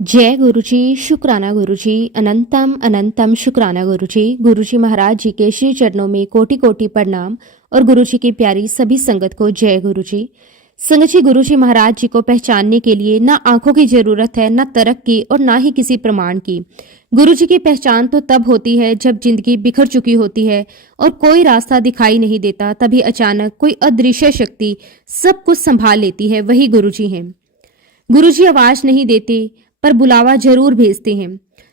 जय गुरुजी, शुक्राना गुरुजी, अनंतम अनंतम शुक्राना गुरुजी। गुरुजी महाराज जी के श्री चरणों में कोटि कोटि प्रणाम और गुरुजी की प्यारी सभी संगत को जय गुरुजी। संगत जी, गुरुजी महाराज जी को पहचानने के लिए ना आंखों की जरूरत है, ना तर्क की और ना ही किसी प्रमाण की। गुरुजी की पहचान तो तब होती है जब जिंदगी बिखर चुकी होती है और कोई रास्ता दिखाई नहीं देता। तभी अचानक कोई अदृश्य शक्ति सब कुछ संभाल लेती है, वही गुरुजी हैं। गुरुजी आवाज नहीं देते पर बुलावा जरूर भेजते हैं।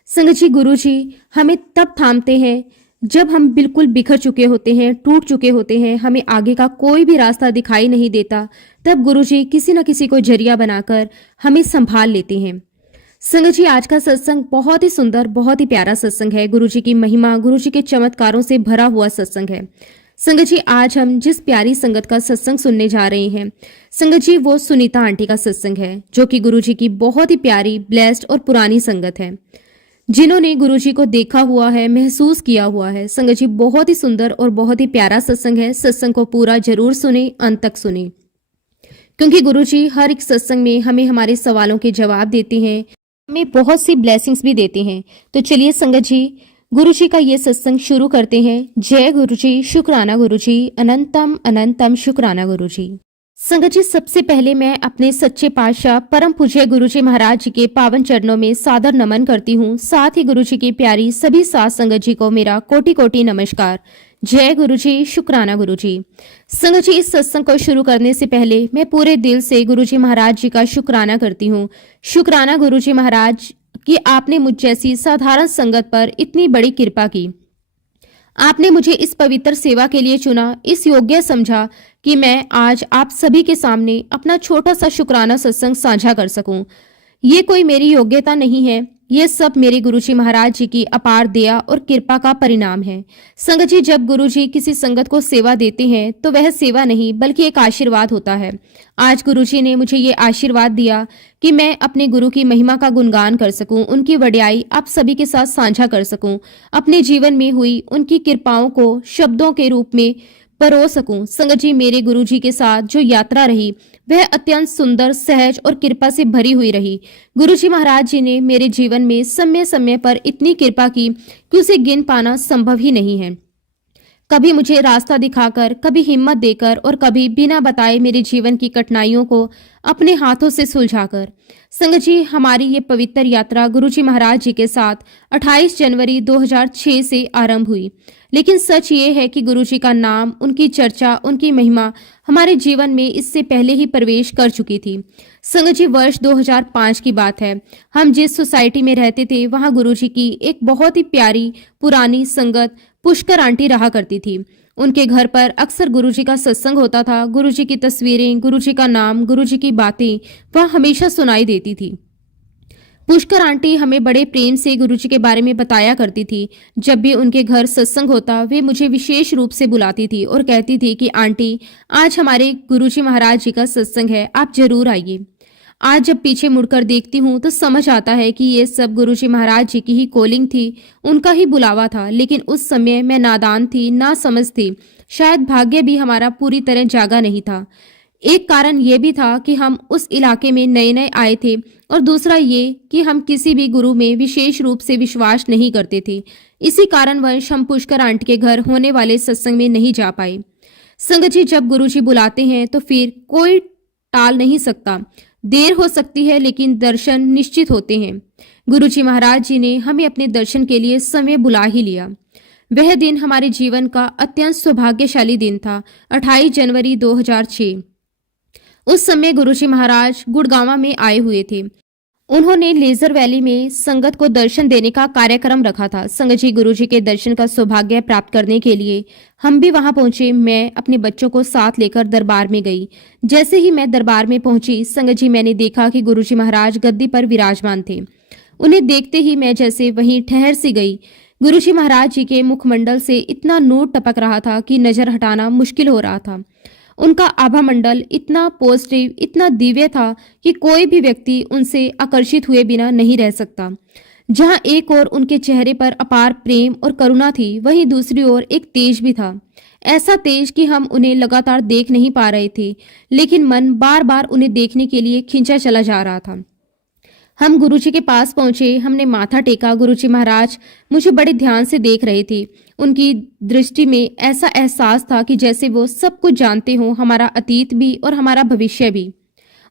संगत जी, गुरुजी हमें तब थामते हैं जब हम बिल्कुल बिखर चुके होते हैं, टूट चुके होते हैं, हमें आगे का कोई भी रास्ता दिखाई नहीं देता। तब गुरुजी किसी न किसी को जरिया बनाकर हमें संभाल लेते हैं। संगत जी, आज का सत्संग बहुत ही सुंदर, बहुत ही प्यारा सत्संग है। गुरुजी की महिमा, गुरुजी के चमत्कारों से भरा हुआ सत्संग है। संगत जी, आज हम जिस प्यारी संगत का सत्संग सुनने जा रहे हैं, संगत जी वो सुनीता आंटी का सत्संग है, जो कि गुरुजी की बहुत ही प्यारी, ब्लेस्ड और पुरानी संगत है, जिन्होंने गुरुजी को देखा हुआ है, महसूस किया हुआ है। संगत जी, बहुत ही सुंदर और बहुत ही प्यारा सत्संग है। सत्संग को पूरा जरूर सुने, अंत तक सुने, क्योंकि गुरुजी हर एक सत्संग में हमें हमारे सवालों के जवाब देते हैं, हमें बहुत सी ब्लेसिंग्स भी देते हैं। तो चलिए संगत जी, गुरुजी का ये सत्संग शुरू करते हैं। जय गुरुजी, शुक्राना गुरुजी, अनंतम अनंतम शुक्राना गुरुजी। संगत जी, सबसे पहले मैं अपने सच्चे पातशाह परम पूज्य गुरुजी महाराज जी के पावन चरणों में सादर नमन करती हूँ। साथ ही गुरुजी की प्यारी सभी साथ संगत जी को मेरा कोटि कोटि नमस्कार। जय गुरुजी, शुक्राना गुरुजी। संगत जी, इस सत्संग को शुरू करने से पहले मैं पूरे दिल से गुरुजी महाराज जी का शुक्राना करती हूँ। शुक्राना गुरुजी महाराज कि आपने मुझ जैसी साधारण संगत पर इतनी बड़ी कृपा की। आपने मुझे इस पवित्र सेवा के लिए चुना, इस योग्य समझा कि मैं आज आप सभी के सामने अपना छोटा सा शुक्राना सत्संग साझा कर सकूं। ये कोई मेरी योग्यता नहीं है, ये सब मेरे गुरुजी महाराज जी की अपार दया और कृपा का परिणाम है। संगत जी, जब गुरुजी किसी संगत को सेवा देते हैं तो वह सेवा नहीं बल्कि एक आशीर्वाद होता है। आज गुरुजी ने मुझे ये आशीर्वाद दिया कि मैं अपने गुरु की महिमा का गुणगान कर सकूं, उनकी वड्याई आप सभी के साथ साझा कर सकूं, अपने जीवन में हुई उनकी कृपाओं को शब्दों के रूप में परो सकूं। संगत जी, मेरे गुरुजी के साथ जो यात्रा रही वह अत्यंत सुंदर, सहज और कृपा से भरी हुई रही। गुरुजी महाराज जी ने मेरे जीवन में समय समय पर इतनी कृपा की कि उसे गिन पाना संभव ही नहीं है। कभी मुझे रास्ता दिखाकर, कभी हिम्मत देकर और कभी बिना बताए मेरे जीवन की कठिनाइयों को अपने हाथों से सुलझाकर। संगत जी, हमारी ये पवित्र यात्रा गुरुजी महाराज जी के साथ 28 जनवरी 2006 से आरंभ हुई। लेकिन सच ये है कि गुरुजी का नाम, उनकी चर्चा, उनकी महिमा हमारे जीवन में इससे पहले ही प्रवेश कर चुकी थी। संगत जी, वर्ष 2005 की बात है। हम जिस सोसाइटी में रहते थे वहां गुरुजी की एक बहुत ही प्यारी पुरानी संगत पुष्कर आंटी रहा करती थी। उनके घर पर अक्सर गुरुजी का सत्संग होता था। गुरुजी की तस्वीरें, गुरुजी का नाम, गुरुजी की बातें वह हमेशा सुनाई देती थी। पुष्कर आंटी हमें बड़े प्रेम से गुरुजी के बारे में बताया करती थी। जब भी उनके घर सत्संग होता वे मुझे विशेष रूप से बुलाती थी और कहती थी कि आंटी, आज हमारे गुरुजी महाराज जी का सत्संग है, आप जरूर आइए। आज जब पीछे मुड़कर देखती हूँ तो समझ आता है कि ये सब गुरुजी महाराज जी की ही कॉलिंग थी, उनका ही बुलावा था। लेकिन उस समय मैं नादान थी, ना समझ थी, शायद भाग्य भी हमारा पूरी तरह जागा नहीं था। एक कारण ये भी था कि हम उस इलाके में नए नए आए थे और दूसरा ये कि हम किसी भी गुरु में विशेष रूप से विश्वास नहीं करते थे। इसी कारणवश हम पुष्कर आंटी के घर होने वाले सत्संग में नहीं जा पाए। संगत जी, जब गुरुजी बुलाते हैं तो फिर कोई टाल नहीं सकता। देर हो सकती है लेकिन दर्शन निश्चित होते हैं। गुरुजी महाराज जी ने हमें अपने दर्शन के लिए समय बुला ही लिया। वह दिन हमारे जीवन का अत्यंत सौभाग्यशाली दिन था, 28 जनवरी 2006। उस समय गुरुजी महाराज गुड़गांव में आए हुए थे। उन्होंने लेजर वैली में संगत को दर्शन देने का कार्यक्रम रखा था। संगत जी, गुरुजी के दर्शन का सौभाग्य प्राप्त करने के लिए हम भी वहां पहुंचे। मैं अपने बच्चों को साथ लेकर दरबार में गई। जैसे ही मैं दरबार में पहुंची, संगत जी, मैंने देखा कि गुरुजी महाराज गद्दी पर विराजमान थे। उन्हें देखते ही मैं जैसे वहीं ठहर सी गई। गुरुजी महाराज जी के मुखमंडल से इतना नूर टपक रहा था कि नजर हटाना मुश्किल हो रहा था। उनका आभा मंडल इतना पॉजिटिव, इतना दिव्य था कि कोई भी व्यक्ति उनसे आकर्षित हुए बिना नहीं रह सकता। जहां एक ओर उनके चेहरे पर अपार प्रेम और करुणा थी, वहीं दूसरी ओर एक तेज भी था। ऐसा तेज कि हम उन्हें लगातार देख नहीं पा रहे थे, लेकिन मन बार बार उन्हें देखने के लिए खिंचा चला जा रहा था। हम गुरुजी के पास पहुंचे, हमने माथा टेका। गुरुजी महाराज मुझे बड़े ध्यान से देख रहे थे। उनकी दृष्टि में ऐसा एहसास था कि जैसे वो सब कुछ जानते हों, हमारा अतीत भी और हमारा भविष्य भी।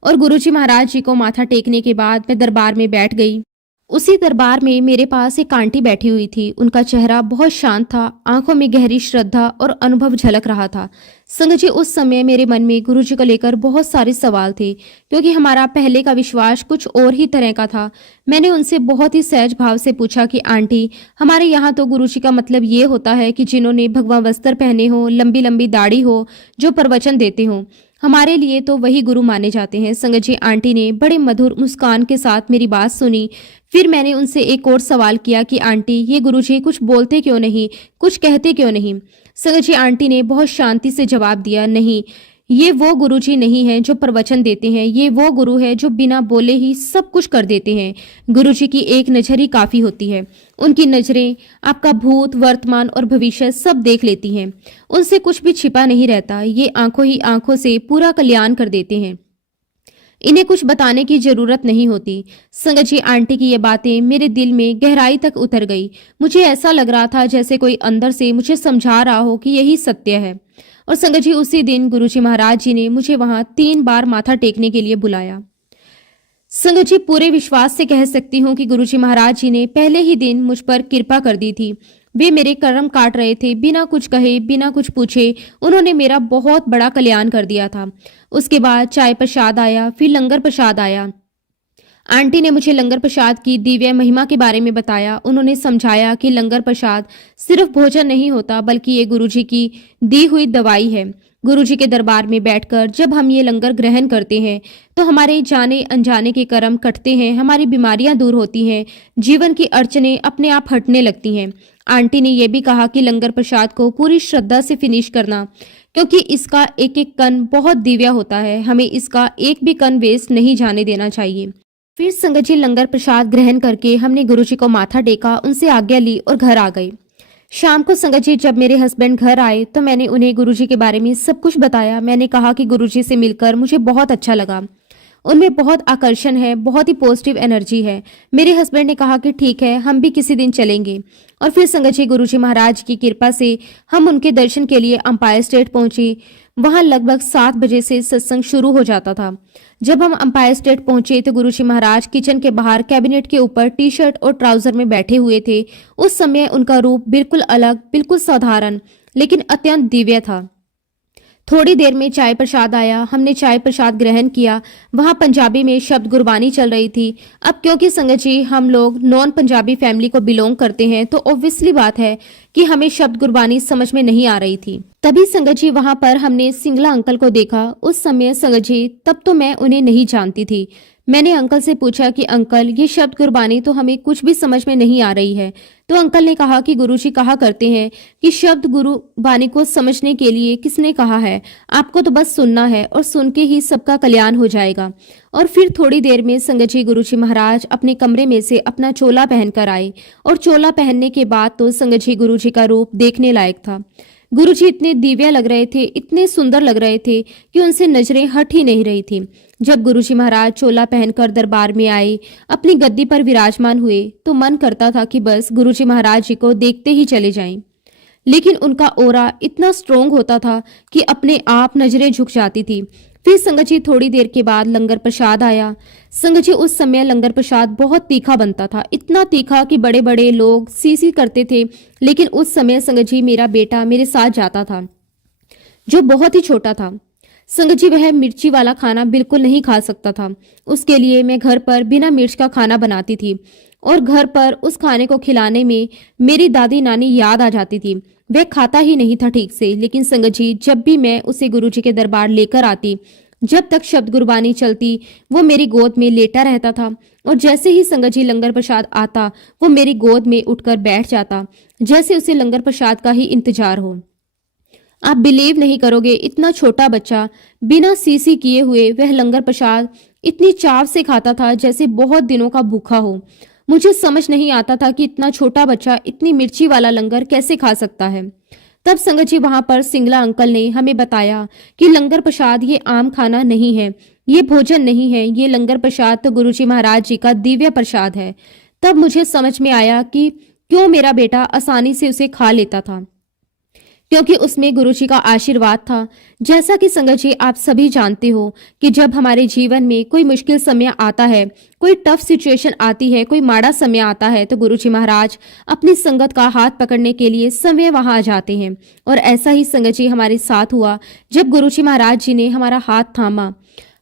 और गुरुजी महाराज जी को माथा टेकने के बाद मैं दरबार में बैठ गई। उसी दरबार में मेरे पास एक आंटी बैठी हुई थी। उनका चेहरा बहुत शांत था, आंखों में गहरी श्रद्धा और अनुभव झलक रहा था। संगत जी, उस समय मेरे मन में गुरुजी को लेकर बहुत सारे सवाल थे, क्योंकि हमारा पहले का विश्वास कुछ और ही तरह का था। मैंने उनसे बहुत ही सहज भाव से पूछा कि आंटी, हमारे यहाँ तो गुरुजी का मतलब ये होता है कि जिन्होंने भगवा वस्त्र पहने हो, लंबी लंबी दाढ़ी हो, जो प्रवचन देते हो, हमारे लिए तो वही गुरु माने जाते हैं। संगत जी, आंटी ने बड़े मधुर मुस्कान के साथ मेरी बात सुनी। फिर मैंने उनसे एक और सवाल किया कि आंटी, ये गुरुजी कुछ बोलते क्यों नहीं, कुछ कहते क्यों नहीं? संगत जी, आंटी ने बहुत शांति से जवाब दिया, नहीं, ये वो गुरुजी नहीं है जो प्रवचन देते हैं, ये वो गुरु है जो बिना बोले ही सब कुछ कर देते हैं। गुरुजी की एक नजर ही काफी होती है। उनकी नजरें आपका भूत, वर्तमान और भविष्य सब देख लेती हैं। उनसे कुछ भी छिपा नहीं रहता। ये आंखों ही आंखों से पूरा कल्याण कर देते हैं। इन्हें कुछ बताने की जरूरत नहीं होती। संगत जी, आंटी की ये बातें मेरे दिल में गहराई तक उतर गई। मुझे ऐसा लग रहा था जैसे कोई अंदर से मुझे समझा रहा हो कि यही सत्य है। और संगत जी, उसी दिन गुरुजी महाराज जी ने मुझे वहां 3 बार माथा टेकने के लिए बुलाया। संगत जी, पूरे विश्वास से कह सकती हूँ कि गुरुजी महाराज जी ने पहले ही दिन मुझ पर कृपा कर दी थी। वे मेरे कर्म काट रहे थे, बिना कुछ कहे, बिना कुछ पूछे उन्होंने मेरा बहुत बड़ा कल्याण कर दिया था। उसके बाद चाय प्रसाद आया, फिर लंगर प्रसाद आया। आंटी ने मुझे लंगर प्रसाद की दिव्य महिमा के बारे में बताया। उन्होंने समझाया कि लंगर प्रसाद सिर्फ भोजन नहीं होता, बल्कि ये गुरुजी की दी हुई दवाई है। गुरुजी के दरबार में बैठकर जब हम ये लंगर ग्रहण करते हैं तो हमारे जाने अनजाने के कर्म कटते हैं, हमारी बीमारियां दूर होती हैं, जीवन की अड़चनें अपने आप हटने लगती हैं। आंटी ने यह भी कहा कि लंगर प्रसाद को पूरी श्रद्धा से फिनिश करना, क्योंकि इसका एक एक कण बहुत दिव्य होता है। हमें इसका एक भी कण वेस्ट नहीं जाने देना चाहिए। फिर संगत जी, लंगर प्रसाद ग्रहण करके हमने गुरुजी को माथा टेका, उनसे आज्ञा ली और घर आ गए। शाम को संगत जी, जब मेरे हस्बैंड घर आए तो मैंने उन्हें गुरुजी के बारे में सब कुछ बताया। मैंने कहा कि गुरुजी से मिलकर मुझे बहुत अच्छा लगा। उनमें बहुत आकर्षण है, बहुत ही पॉजिटिव एनर्जी है। मेरे हस्बैंड ने कहा कि ठीक है, हम भी किसी दिन चलेंगे। और फिर संगत जी, गुरुजी महाराज की कृपा से हम उनके दर्शन के लिए अंपायर स्टेट पहुंचे। वहां लगभग 7 बजे से सत्संग शुरू हो जाता था। जब हम अंपायर स्टेट पहुंचे तो गुरुजी महाराज किचन के बाहर कैबिनेट के ऊपर टी-शर्ट और ट्राउजर में बैठे हुए थे। उस समय उनका रूप बिल्कुल अलग, बिल्कुल साधारण, लेकिन अत्यंत दिव्य था। थोड़ी देर में चाय प्रसाद आया। हमने चाय प्रसाद ग्रहण किया। वहां पंजाबी में शब्द गुरबानी चल रही थी। अब क्योंकि संगत जी, हम लोग नॉन पंजाबी फैमिली को बिलोंग करते हैं, तो ऑब्वियसली बात है कि हमें शब्द गुरबानी समझ में नहीं आ रही थी। तभी संगत जी, वहां पर हमने सिंगला अंकल को देखा। उस समय संगत जी, तब तो मैं उन्हें नहीं जानती थी। मैंने अंकल से पूछा कि अंकल, ये शब्द गुरबानी तो हमें कुछ भी समझ में नहीं आ रही है। तो अंकल ने कहा कि गुरुजी कहा करते हैं कि शब्द गुरबानी को समझने के लिए किसने कहा है, आपको तो बस सुनना है और सुन के ही सबका कल्याण हो जाएगा। और फिर थोड़ी देर में संगत जी, गुरुजी महाराज अपने कमरे में से अपना चोला पहनकर आए। और चोला पहनने के बाद तो संगत जी, गुरुजी का रूप देखने लायक था। गुरुजी इतने दिव्य लग रहे थे, इतने सुंदर लग रहे थे कि उनसे नजरें हट ही नहीं रही थी। जब गुरुजी महाराज चोला पहनकर दरबार में आए, अपनी गद्दी पर विराजमान हुए, तो मन करता था कि बस गुरुजी महाराज जी को देखते ही चले जाएं। लेकिन उनका ओरा इतना स्ट्रोंग होता था कि अपने आप नजरें झुक जाती थी। फिर संगत जी, थोड़ी देर के बाद लंगर प्रसाद आया। संगत जी, उस समय लंगर प्रसाद बहुत तीखा बनता था, इतना तीखा कि बड़े बड़े लोग सी करते थे। लेकिन उस समय संगत जी, मेरा बेटा मेरे साथ जाता था, जो बहुत ही छोटा था। संगत जी, वह मिर्ची वाला खाना बिल्कुल नहीं खा सकता था। उसके लिए मैं घर पर बिना मिर्च का खाना बनाती थी और घर पर उस खाने को खिलाने में मेरी दादी नानी याद आ जाती थी। वह खाता ही नहीं था ठीक से। लेकिन संगत जी, जब भी मैं उसे गुरुजी के दरबार लेकर आती, जब तक शब्द गुरबानी चलती, वो मेरी गोद में लेटा रहता था। और जैसे ही संगत जी लंगर प्रसाद आता, वो मेरी गोद में उठकर बैठ जाता, जैसे उसे लंगर प्रसाद का ही इंतजार हो। आप बिलीव नहीं करोगे, इतना छोटा बच्चा बिना सीसी किए हुए वह लंगर प्रसाद इतनी चाव से खाता था जैसे बहुत दिनों का भूखा हो। मुझे समझ नहीं आता था कि इतना छोटा बच्चा इतनी मिर्ची वाला लंगर कैसे खा सकता है। तब संगत जी, वहां पर सिंगला अंकल ने हमें बताया कि लंगर प्रसाद ये आम खाना नहीं है, ये भोजन नहीं है, ये लंगर प्रसाद तो गुरुजी महाराज जी का दिव्य प्रसाद है। तब मुझे समझ में आया कि क्यों मेरा बेटा आसानी से उसे खा लेता था, क्योंकि उसमें गुरुजी का आशीर्वाद था। जैसा कि संगत जी आप सभी जानते हो कि जब हमारे जीवन में कोई मुश्किल समय आता है, कोई टफ सिचुएशन आती है, कोई माड़ा समय आता है, तो गुरुजी महाराज अपनी संगत का हाथ पकड़ने के लिए समय वहां आ जाते हैं। और ऐसा ही संगत जी हमारे साथ हुआ जब गुरुजी महाराज जी ने हमारा हाथ थामा।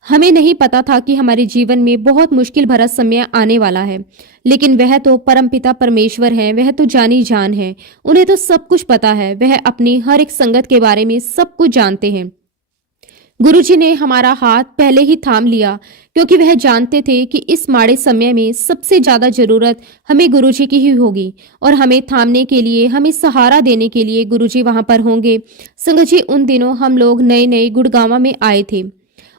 हमें नहीं पता था कि हमारे जीवन में बहुत मुश्किल भरा समय आने वाला है, लेकिन वह तो परमपिता परमेश्वर हैं, वह तो जानी जान है, उन्हें तो सब कुछ पता है, वह अपनी हर एक संगत के बारे में सब कुछ जानते हैं। गुरुजी ने हमारा हाथ पहले ही थाम लिया, क्योंकि वह जानते थे कि इस माड़े समय में सबसे ज्यादा जरूरत हमें गुरुजी की ही होगी और हमें थामने के लिए, हमें सहारा देने के लिए गुरुजी वहां पर होंगे। संगत जी उन दिनों हम लोग नए नए गुड़गांव में आए थे।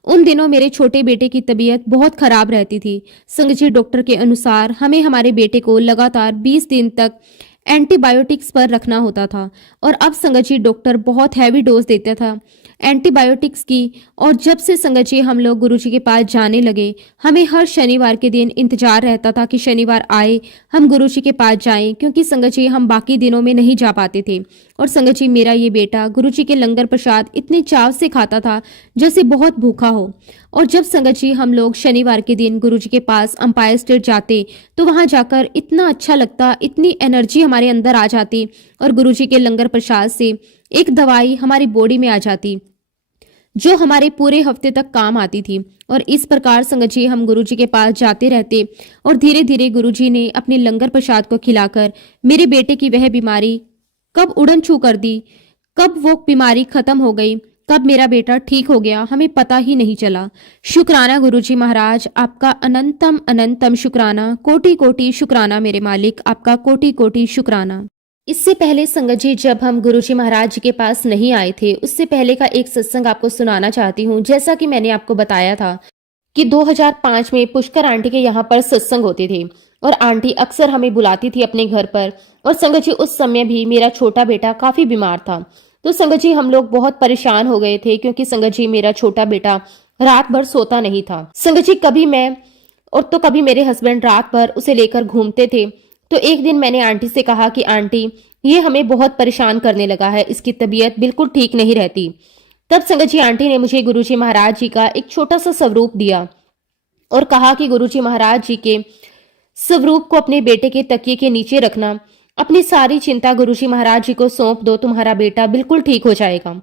उन दिनों मेरे छोटे बेटे की तबीयत बहुत खराब रहती थी। संगत जी डॉक्टर के अनुसार हमें हमारे बेटे को लगातार 20 दिन तक एंटीबायोटिक्स पर रखना होता था और अब संगत जी डॉक्टर बहुत हैवी डोज देता था एंटीबायोटिक्स की। और जब से संगत जी हम लोग गुरुजी के पास जाने लगे, हमें हर शनिवार के दिन इंतजार रहता था कि शनिवार आए हम गुरुजी के पास जाएं, क्योंकि संगत जी हम बाकी दिनों में नहीं जा पाते थे। और संगत जी मेरा ये बेटा गुरुजी के लंगर प्रसाद इतने चाव से खाता था जैसे बहुत भूखा हो। और जब संगत जी हम लोग शनिवार के दिन गुरुजी के पास अंपायर स्टेट जाते तो वहां जाकर इतना अच्छा लगता, इतनी एनर्जी हमारे अंदर आ जाती और गुरुजी के लंगर प्रसाद से एक दवाई हमारी बॉडी में आ जाती जो हमारे पूरे हफ्ते तक काम आती थी। और इस प्रकार संगत जी हम गुरुजी के पास जाते रहते और धीरे धीरे गुरुजी ने अपने लंगर प्रसाद को खिलाकर मेरे बेटे की वह बीमारी कब उड़न छू कर दी, कब वो बीमारी खत्म हो गई, कब मेरा बेटा ठीक हो गया, हमें पता ही नहीं चला। शुक्राना गुरुजी महाराज, आपका अनंतम अनंतम शुक्राना, कोटि कोटि शुक्राना मेरे मालिक, आपका कोटि कोटि शुक्राना। इससे पहले संगत जी जब हम गुरुजी महाराज जी के पास नहीं आए थे, उससे पहले का एक सत्संग आपको सुनाना चाहती हूँ। जैसा कि मैंने आपको बताया था कि 2005 में पुष्कर आंटी के यहाँ पर सत्संग होते थे और आंटी अक्सर हमें बुलाती थी अपने घर पर। और संगत जी उस समय भी मेरा छोटा बेटा काफी बीमार था, तो संगत जी हम लोग बहुत परेशान हो गए थे, क्योंकि संगत जी मेरा छोटा बेटा रात भर सोता नहीं था। संगत जी कभी मैं और तो कभी मेरे हस्बैंड रात भर उसे लेकर घूमते थे। तो एक दिन मैंने आंटी से कहा कि आंटी ये हमें बहुत परेशान करने लगा है, इसकी तबीयत बिल्कुल ठीक नहीं रहती। तब संगत जी आंटी ने मुझे गुरुजी महाराज जी का एक छोटा सा स्वरूप दिया और कहा कि गुरुजी महाराज जी के स्वरूप को अपने बेटे के तकिए के नीचे रखना, अपनी सारी चिंता गुरुजी महाराज जी को सौंप दो, तुम्हारा बेटा बिल्कुल ठीक हो जाएगा।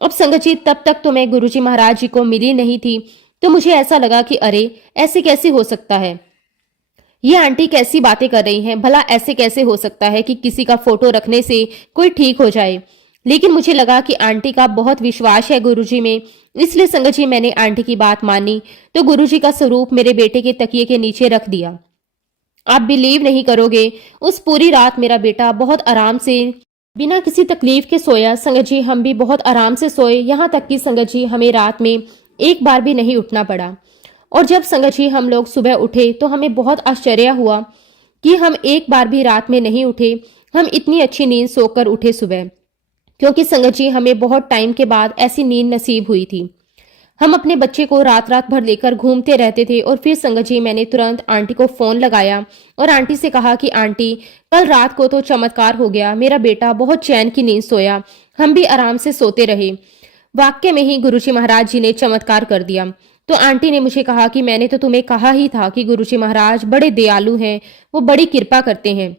अब संगत जी तब तक तो मैं गुरुजी महाराज जी को मिली नहीं थी, तो मुझे ऐसा लगा कि अरे ऐसे कैसे हो सकता है, ये आंटी कैसी बातें कर रही हैं, भला ऐसे कैसे हो सकता है कि किसी का फोटो रखने से कोई ठीक हो जाए। लेकिन मुझे लगा कि आंटी का बहुत विश्वास है गुरुजी में, इसलिए संगत जी मैंने आंटी की बात मानी तो गुरुजी का स्वरूप मेरे बेटे के तकिए के नीचे रख दिया। आप बिलीव नहीं करोगे, उस पूरी रात मेरा बेटा बहुत आराम से बिना किसी तकलीफ के सोया। संगत जी हम भी बहुत आराम से सोए, यहाँ तक कि संगत जी हमें रात में एक बार भी नहीं उठना पड़ा। और जब संगत जी हम लोग सुबह उठे तो हमें बहुत आश्चर्य हुआ कि हम एक बार भी रात में नहीं उठे, हम इतनी अच्छी नींद सोकर उठे सुबह, क्योंकि संगत जी हमें बहुत टाइम के बाद ऐसी नींद नसीब हुई थी। हम अपने बच्चे को रात रात भर लेकर घूमते रहते थे। और फिर संगत जी मैंने तुरंत आंटी को फोन लगाया और आंटी से कहा कि आंटी कल रात को तो चमत्कार हो गया, मेरा बेटा बहुत चैन की नींद सोया, हम भी आराम से सोते रहे। वाक्य में ही गुरुजी महाराज जी ने चमत्कार कर दिया। तो आंटी ने मुझे कहा कि मैंने तो तुम्हें कहा ही था कि गुरुजी महाराज बड़े दयालु हैं, वो बड़ी कृपा करते हैं।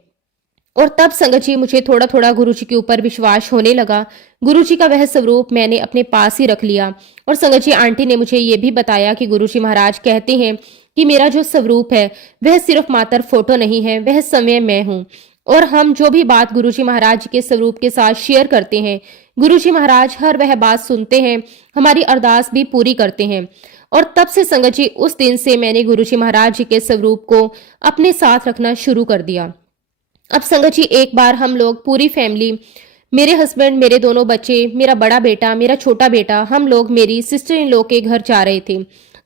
और तब संगत जी मुझे थोड़ा थोड़ा गुरुजी के ऊपर विश्वास होने लगा। गुरुजी का वह स्वरूप मैंने अपने पास ही रख लिया। और संगत जी आंटी ने मुझे ये भी बताया कि गुरुजी महाराज कहते हैं कि मेरा जो स्वरूप है वह सिर्फ मात्र फोटो नहीं है, वह समय मैं हूँ। और हम जो भी बात गुरुजी महाराज के स्वरूप के साथ शेयर करते हैं, गुरुजी महाराज हर वह बात सुनते हैं, हमारी अरदास भी पूरी करते हैं। और तब से संगत जी उस दिन से मैंने गुरुजी महाराज जी के स्वरूप को अपने साथ रखना शुरू कर दिया। अब संगत जी एक बार हम लोग पूरी फैमिली, मेरे हस्बैंड, मेरे दोनों बच्चे, मेरा बड़ा बेटा, मेरा छोटा बेटा, हम लोग मेरी सिस्टर इन लॉ के घर जा रहे थे।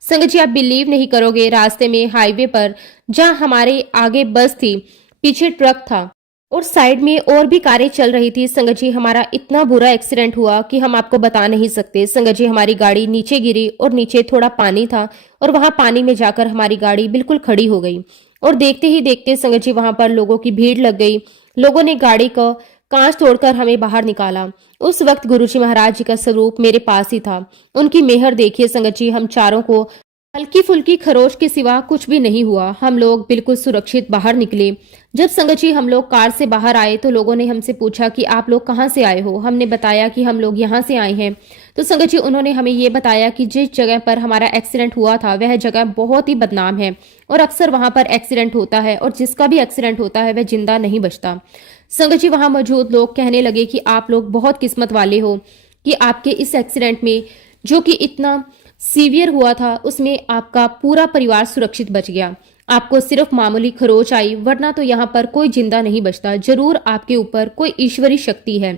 संगत जी आप बिलीव नहीं करोगे, रास्ते में हाईवे पर जहां हमारे आगे बस थी, पीछे ट्रक था और साइड में और भी कारें चल रही थी। संगत जी, हमारा इतना बुरा एक्सीडेंट हुआ कि हम आपको बता नहीं सकते। संगत जी, हमारी गाड़ी नीचे गिरी और नीचे थोड़ा पानी था और वहां पानी में जाकर हमारी गाड़ी बिल्कुल खड़ी हो गई। और देखते ही देखते संगत जी, वहां पर लोगों की भीड़ लग गई। लोगों ने गाड़ी का कांच तोड़कर हमें बाहर निकाला। उस वक्त गुरुजी महाराज जी का स्वरूप मेरे पास ही था। उनकी मेहर देखिए संगत जी, हम चारों को हल्की फुल्की खरोच के सिवा कुछ भी नहीं हुआ। हम लोग बिल्कुल सुरक्षित बाहर निकले। जब संगत जी हम लोग कार से बाहर आए तो लोगों ने हमसे पूछा कि आप लोग कहाँ से आए हो। हमने बताया कि हम लोग यहाँ से आए हैं। तो संगत जी, उन्होंने हमें ये बताया कि जिस जगह पर हमारा एक्सीडेंट हुआ था वह जगह बहुत ही बदनाम है और अक्सर वहां पर एक्सीडेंट होता है और जिसका भी एक्सीडेंट होता है वह जिंदा नहीं बचता। संगत जी, वहां मौजूद लोग कहने लगे कि आप लोग बहुत किस्मत वाले हो कि आपके इस एक्सीडेंट में, जो कि इतना सीवियर हुआ था, उसमें आपका पूरा परिवार सुरक्षित बच गया। आपको सिर्फ मामूली खरोच आई, वरना तो यहाँ पर कोई जिंदा नहीं बचता। जरूर आपके ऊपर कोई ईश्वरी शक्ति है,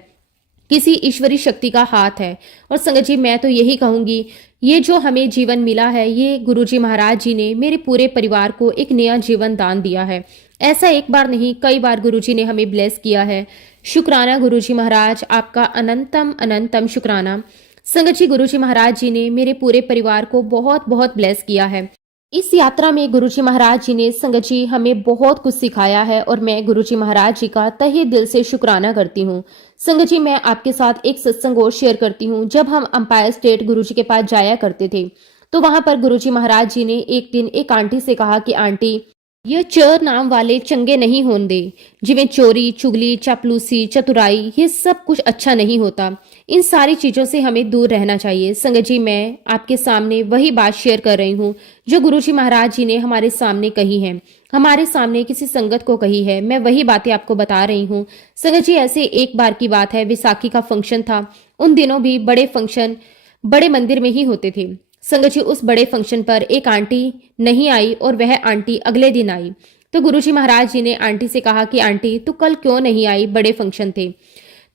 किसी ईश्वरी शक्ति का हाथ है। और संगत जी, मैं तो यही कहूंगी, ये जो हमें जीवन मिला है, ये गुरुजी महाराज जी ने मेरे पूरे परिवार को एक नया जीवन दान दिया है। ऐसा एक बार नहीं, कई बार गुरुजी ने हमें ब्लेस किया है। शुक्राना गुरुजी महाराज, आपका अनंतम अनंतम शुक्राना। संगत जी, गुरुजी महाराज जी ने मेरे पूरे परिवार को बहुत बहुत ब्लेस किया है। इस यात्रा में गुरुजी महाराज जी ने संगत जी हमें बहुत कुछ सिखाया है और मैं गुरुजी महाराज जी का तहे दिल से शुक्राना करती हूँ। संगत जी, मैं आपके साथ एक सत्संग और शेयर करती हूँ। जब हम अंपायर स्टेट गुरुजी के पास जाया करते थे तो वहां पर गुरुजी महाराज जी ने एक दिन एक आंटी से कहा कि आंटी, यह चर नाम वाले चंगे नहीं होंदे, जिवें चोरी चुगली चापलूसी चतुराई, ये सब कुछ अच्छा नहीं होता। इन सारी चीजों से हमें दूर रहना चाहिए। संगत जी, मैं आपके सामने वही बात शेयर कर रही हूँ जो गुरुजी महाराज जी ने हमारे सामने कही है, हमारे सामने किसी संगत को कही है। मैं वही बातें आपको बता रही हूँ। संगत जी, ऐसे एक बार की बात है, विसाखी का फंक्शन था। उन दिनों भी बड़े फंक्शन बड़े मंदिर में ही होते थे। संगत जी, उस बड़े फंक्शन पर एक आंटी नहीं आई और वह आंटी अगले दिन आई। तो गुरुजी महाराज जी ने आंटी से कहा कि आंटी, तू कल क्यों नहीं आई, बड़े फंक्शन थे।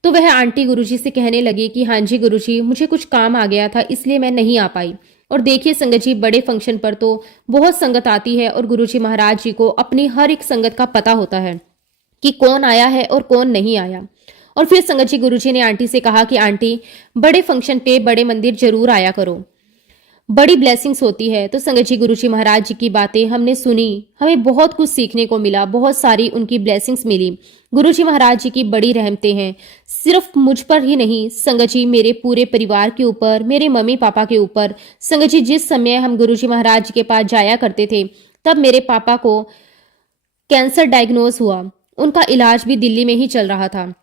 तो वह आंटी गुरुजी से कहने लगी कि हाँ जी गुरुजी, मुझे कुछ काम आ गया था इसलिए मैं नहीं आ पाई। और देखिए संगत जी, बड़े फंक्शन पर तो बहुत संगत आती है और गुरुजी महाराज जी को अपनी हर एक संगत का पता होता है कि कौन आया है और कौन नहीं आया। और फिर संगत जी, गुरुजी ने आंटी से कहा कि आंटी, बड़े फंक्शन पे बड़े मंदिर जरूर आया करो, बड़ी ब्लेसिंग्स होती है। तो संगत जी, गुरुजी महाराज जी की बातें हमने सुनी, हमें बहुत कुछ सीखने को मिला, बहुत सारी उनकी ब्लेसिंग्स मिली। गुरुजी महाराज जी की बड़ी रहमतें हैं, सिर्फ मुझ पर ही नहीं संगत जी, मेरे पूरे परिवार के ऊपर, मेरे मम्मी पापा के ऊपर। संगत जी, जिस समय हम गुरुजी महाराज जी के पास जाया करते थे तब मेरे पापा को कैंसर डायग्नोज हुआ। उनका इलाज भी दिल्ली में ही चल रहा था।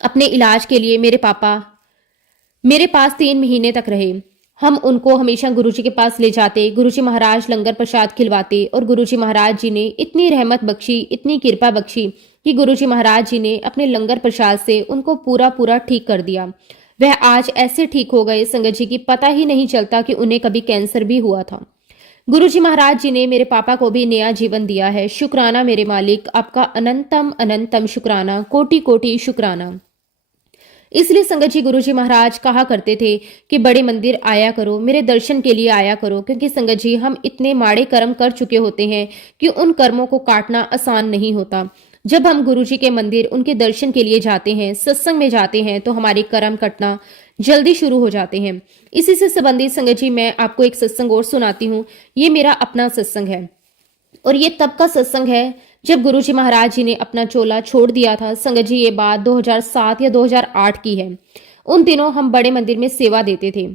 अपने इलाज के लिए मेरे पापा मेरे पास 3 महीने तक रहे। हम उनको हमेशा गुरुजी के पास ले जाते, गुरुजी महाराज लंगर प्रसाद खिलवाते और गुरुजी महाराज जी ने इतनी रहमत बख्शी, इतनी कृपा बख्शी कि गुरुजी महाराज जी ने अपने लंगर प्रसाद से उनको पूरा पूरा ठीक कर दिया। वह आज ऐसे ठीक हो गए संगत जी की पता ही नहीं चलता कि उन्हें कभी कैंसर भी हुआ था। गुरुजी महाराज जी ने मेरे पापा को भी नया जीवन दिया है। शुक्राना मेरे मालिक, आपका अनंतम अनंतम शुक्राना, कोटि कोटि शुक्राना। इसलिए संगत जी, गुरुजी महाराज कहा करते थे कि बड़े मंदिर आया करो, मेरे दर्शन के लिए आया करो, क्योंकि संगत जी, हम इतने माड़े कर्म कर चुके होते हैं कि उन कर्मों को काटना आसान नहीं होता। जब हम गुरुजी के मंदिर उनके दर्शन के लिए जाते हैं, सत्संग में जाते हैं, तो हमारे कर्म कटना जल्दी शुरू हो जाते हैं। इसी से संबंधित संगत जी, मैं आपको एक सत्संग और सुनाती हूँ। ये मेरा अपना सत्संग है और ये तब का सत्संग है जब गुरुजी महाराज जी ने अपना चोला छोड़ दिया था। संगत जी, ये बात 2007 या 2008 की है। उन दिनों हम बड़े मंदिर में सेवा देते थे।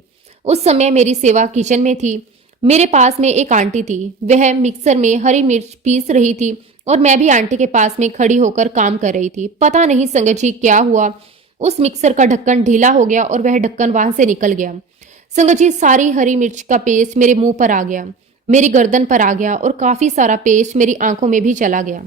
उस समय मेरी सेवा किचन में थी। मेरे पास में एक आंटी थी, वह मिक्सर में हरी मिर्च पीस रही थी और मैं भी आंटी के पास में खड़ी होकर काम कर रही थी। पता नहीं संगत जी क्या हुआ, उस मिक्सर का ढक्कन ढीला हो गया और वह ढक्कन वहां से निकल गया। संगत जी, सारी हरी मिर्च का पेस्ट मेरे मुंह पर आ गया, मेरी गर्दन पर आ गया और काफी सारा पेस्ट मेरी आंखों में भी चला गया।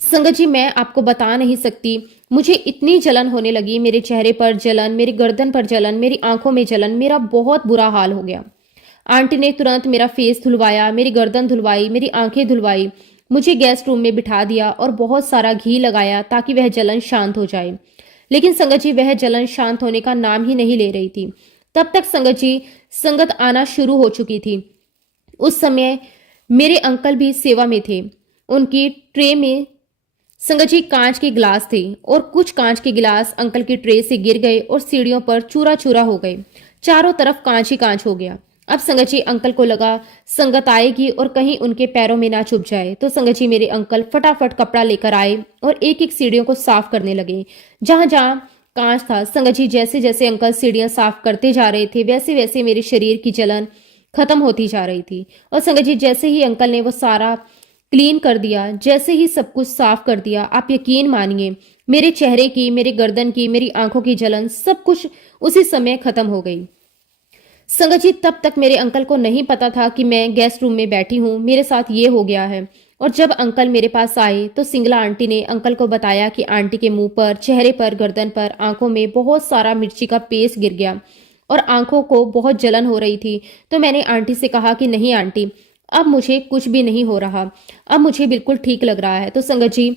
संगत जी, मैं आपको बता नहीं सकती, मुझे इतनी जलन होने लगी, मेरे चेहरे पर जलन, मेरी गर्दन पर जलन, मेरी आंखों में जलन, मेरा बहुत बुरा हाल हो गया। आंटी ने तुरंत मेरा फेस धुलवाया, मेरी गर्दन धुलवाई, मेरी आंखें धुलवाई, मुझे गेस्ट रूम में बिठा दिया और बहुत सारा घी लगाया ताकि वह जलन शांत हो जाए। लेकिन संगत जी, वह जलन शांत होने का नाम ही नहीं ले रही थी। तब तक संगत जी, संगत आना शुरू हो चुकी थी। उस समय मेरे अंकल भी सेवा में थे। उनकी ट्रे में संगत जी, कांच के गिलास थे और कुछ कांच के गिलास अंकल की ट्रे से गिर गए और सीढ़ियों पर चूरा चूरा हो गए। चारों तरफ कांच ही कांच हो गया। अब संगत जी, अंकल को लगा संगत आएगी और कहीं उनके पैरों में ना चुभ जाए। तो संगत जी, मेरे अंकल फटाफट कपड़ा लेकर आए और एक एक सीढ़ियों को साफ करने लगे। जहां जहां कांच था, संगत जी, जैसे जैसे अंकल सीढ़ियां साफ करते जा रहे थे वैसे वैसे मेरे शरीर की जलन खत्म होती जा रही थी। और संगत जी, जैसे ही अंकल ने वो सारा क्लीन कर दिया, जैसे ही सब कुछ साफ कर दिया, आप यकीन मानिए मेरे चेहरे की, मेरे गर्दन की, मेरी आंखों की जलन सब कुछ उसी समय खत्म हो गई। संगत जी, तब तक मेरे अंकल को नहीं पता था कि मैं गेस्ट रूम में बैठी हूँ, मेरे साथ ये हो गया है। और जब अंकल मेरे पास आए तो सिंगला आंटी ने अंकल को बताया कि आंटी के मुंह पर, चेहरे पर, गर्दन पर, आंखों में बहुत सारा मिर्ची का पेस्ट गिर गया और आंखों को बहुत जलन हो रही थी। तो मैंने आंटी से कहा कि नहीं आंटी, अब मुझे कुछ भी नहीं हो रहा, अब मुझे बिल्कुल ठीक लग रहा है। तो संगत जी,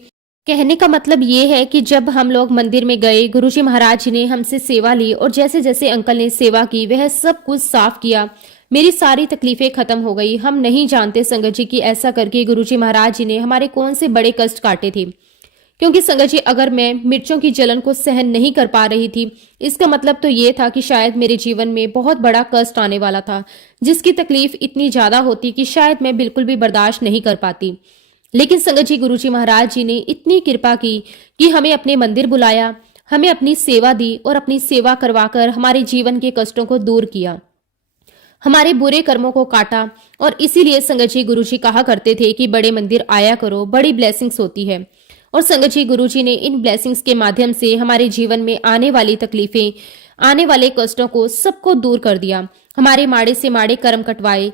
कहने का मतलब ये है कि जब हम लोग मंदिर में गए, गुरुजी महाराज जी ने हमसे सेवा ली और जैसे जैसे अंकल ने सेवा की, वह सब कुछ साफ किया, मेरी सारी तकलीफें खत्म हो गई। हम नहीं जानते संगत जी कि ऐसा करके गुरुजी महाराज जी ने हमारे कौन से बड़े कष्ट काटे थे। क्योंकि संगत जी, अगर मैं मिर्चों की जलन को सहन नहीं कर पा रही थी, इसका मतलब तो ये था कि शायद मेरे जीवन में बहुत बड़ा कष्ट आने वाला था, जिसकी तकलीफ इतनी ज्यादा होती कि शायद मैं बिल्कुल भी बर्दाश्त नहीं कर पाती। लेकिन संगत जी, गुरुजी महाराज जी ने इतनी कृपा की कि हमें अपने मंदिर बुलाया, हमें अपनी सेवा दी और अपनी सेवा करवाकर हमारे जीवन के कष्टों को दूर किया, हमारे बुरे कर्मों को काटा। और इसीलिए संगत जी, गुरुजी कहा करते थे कि बड़े मंदिर आया करो, बड़ी ब्लेसिंग्स होती है। और संगत जी, गुरुजी ने इन ब्लेसिंग्स के माध्यम से हमारे जीवन में आने वाली तकलीफें, आने वाले कष्टों को सबको दूर कर दिया, हमारे माड़े से माड़े कर्म कटवाए,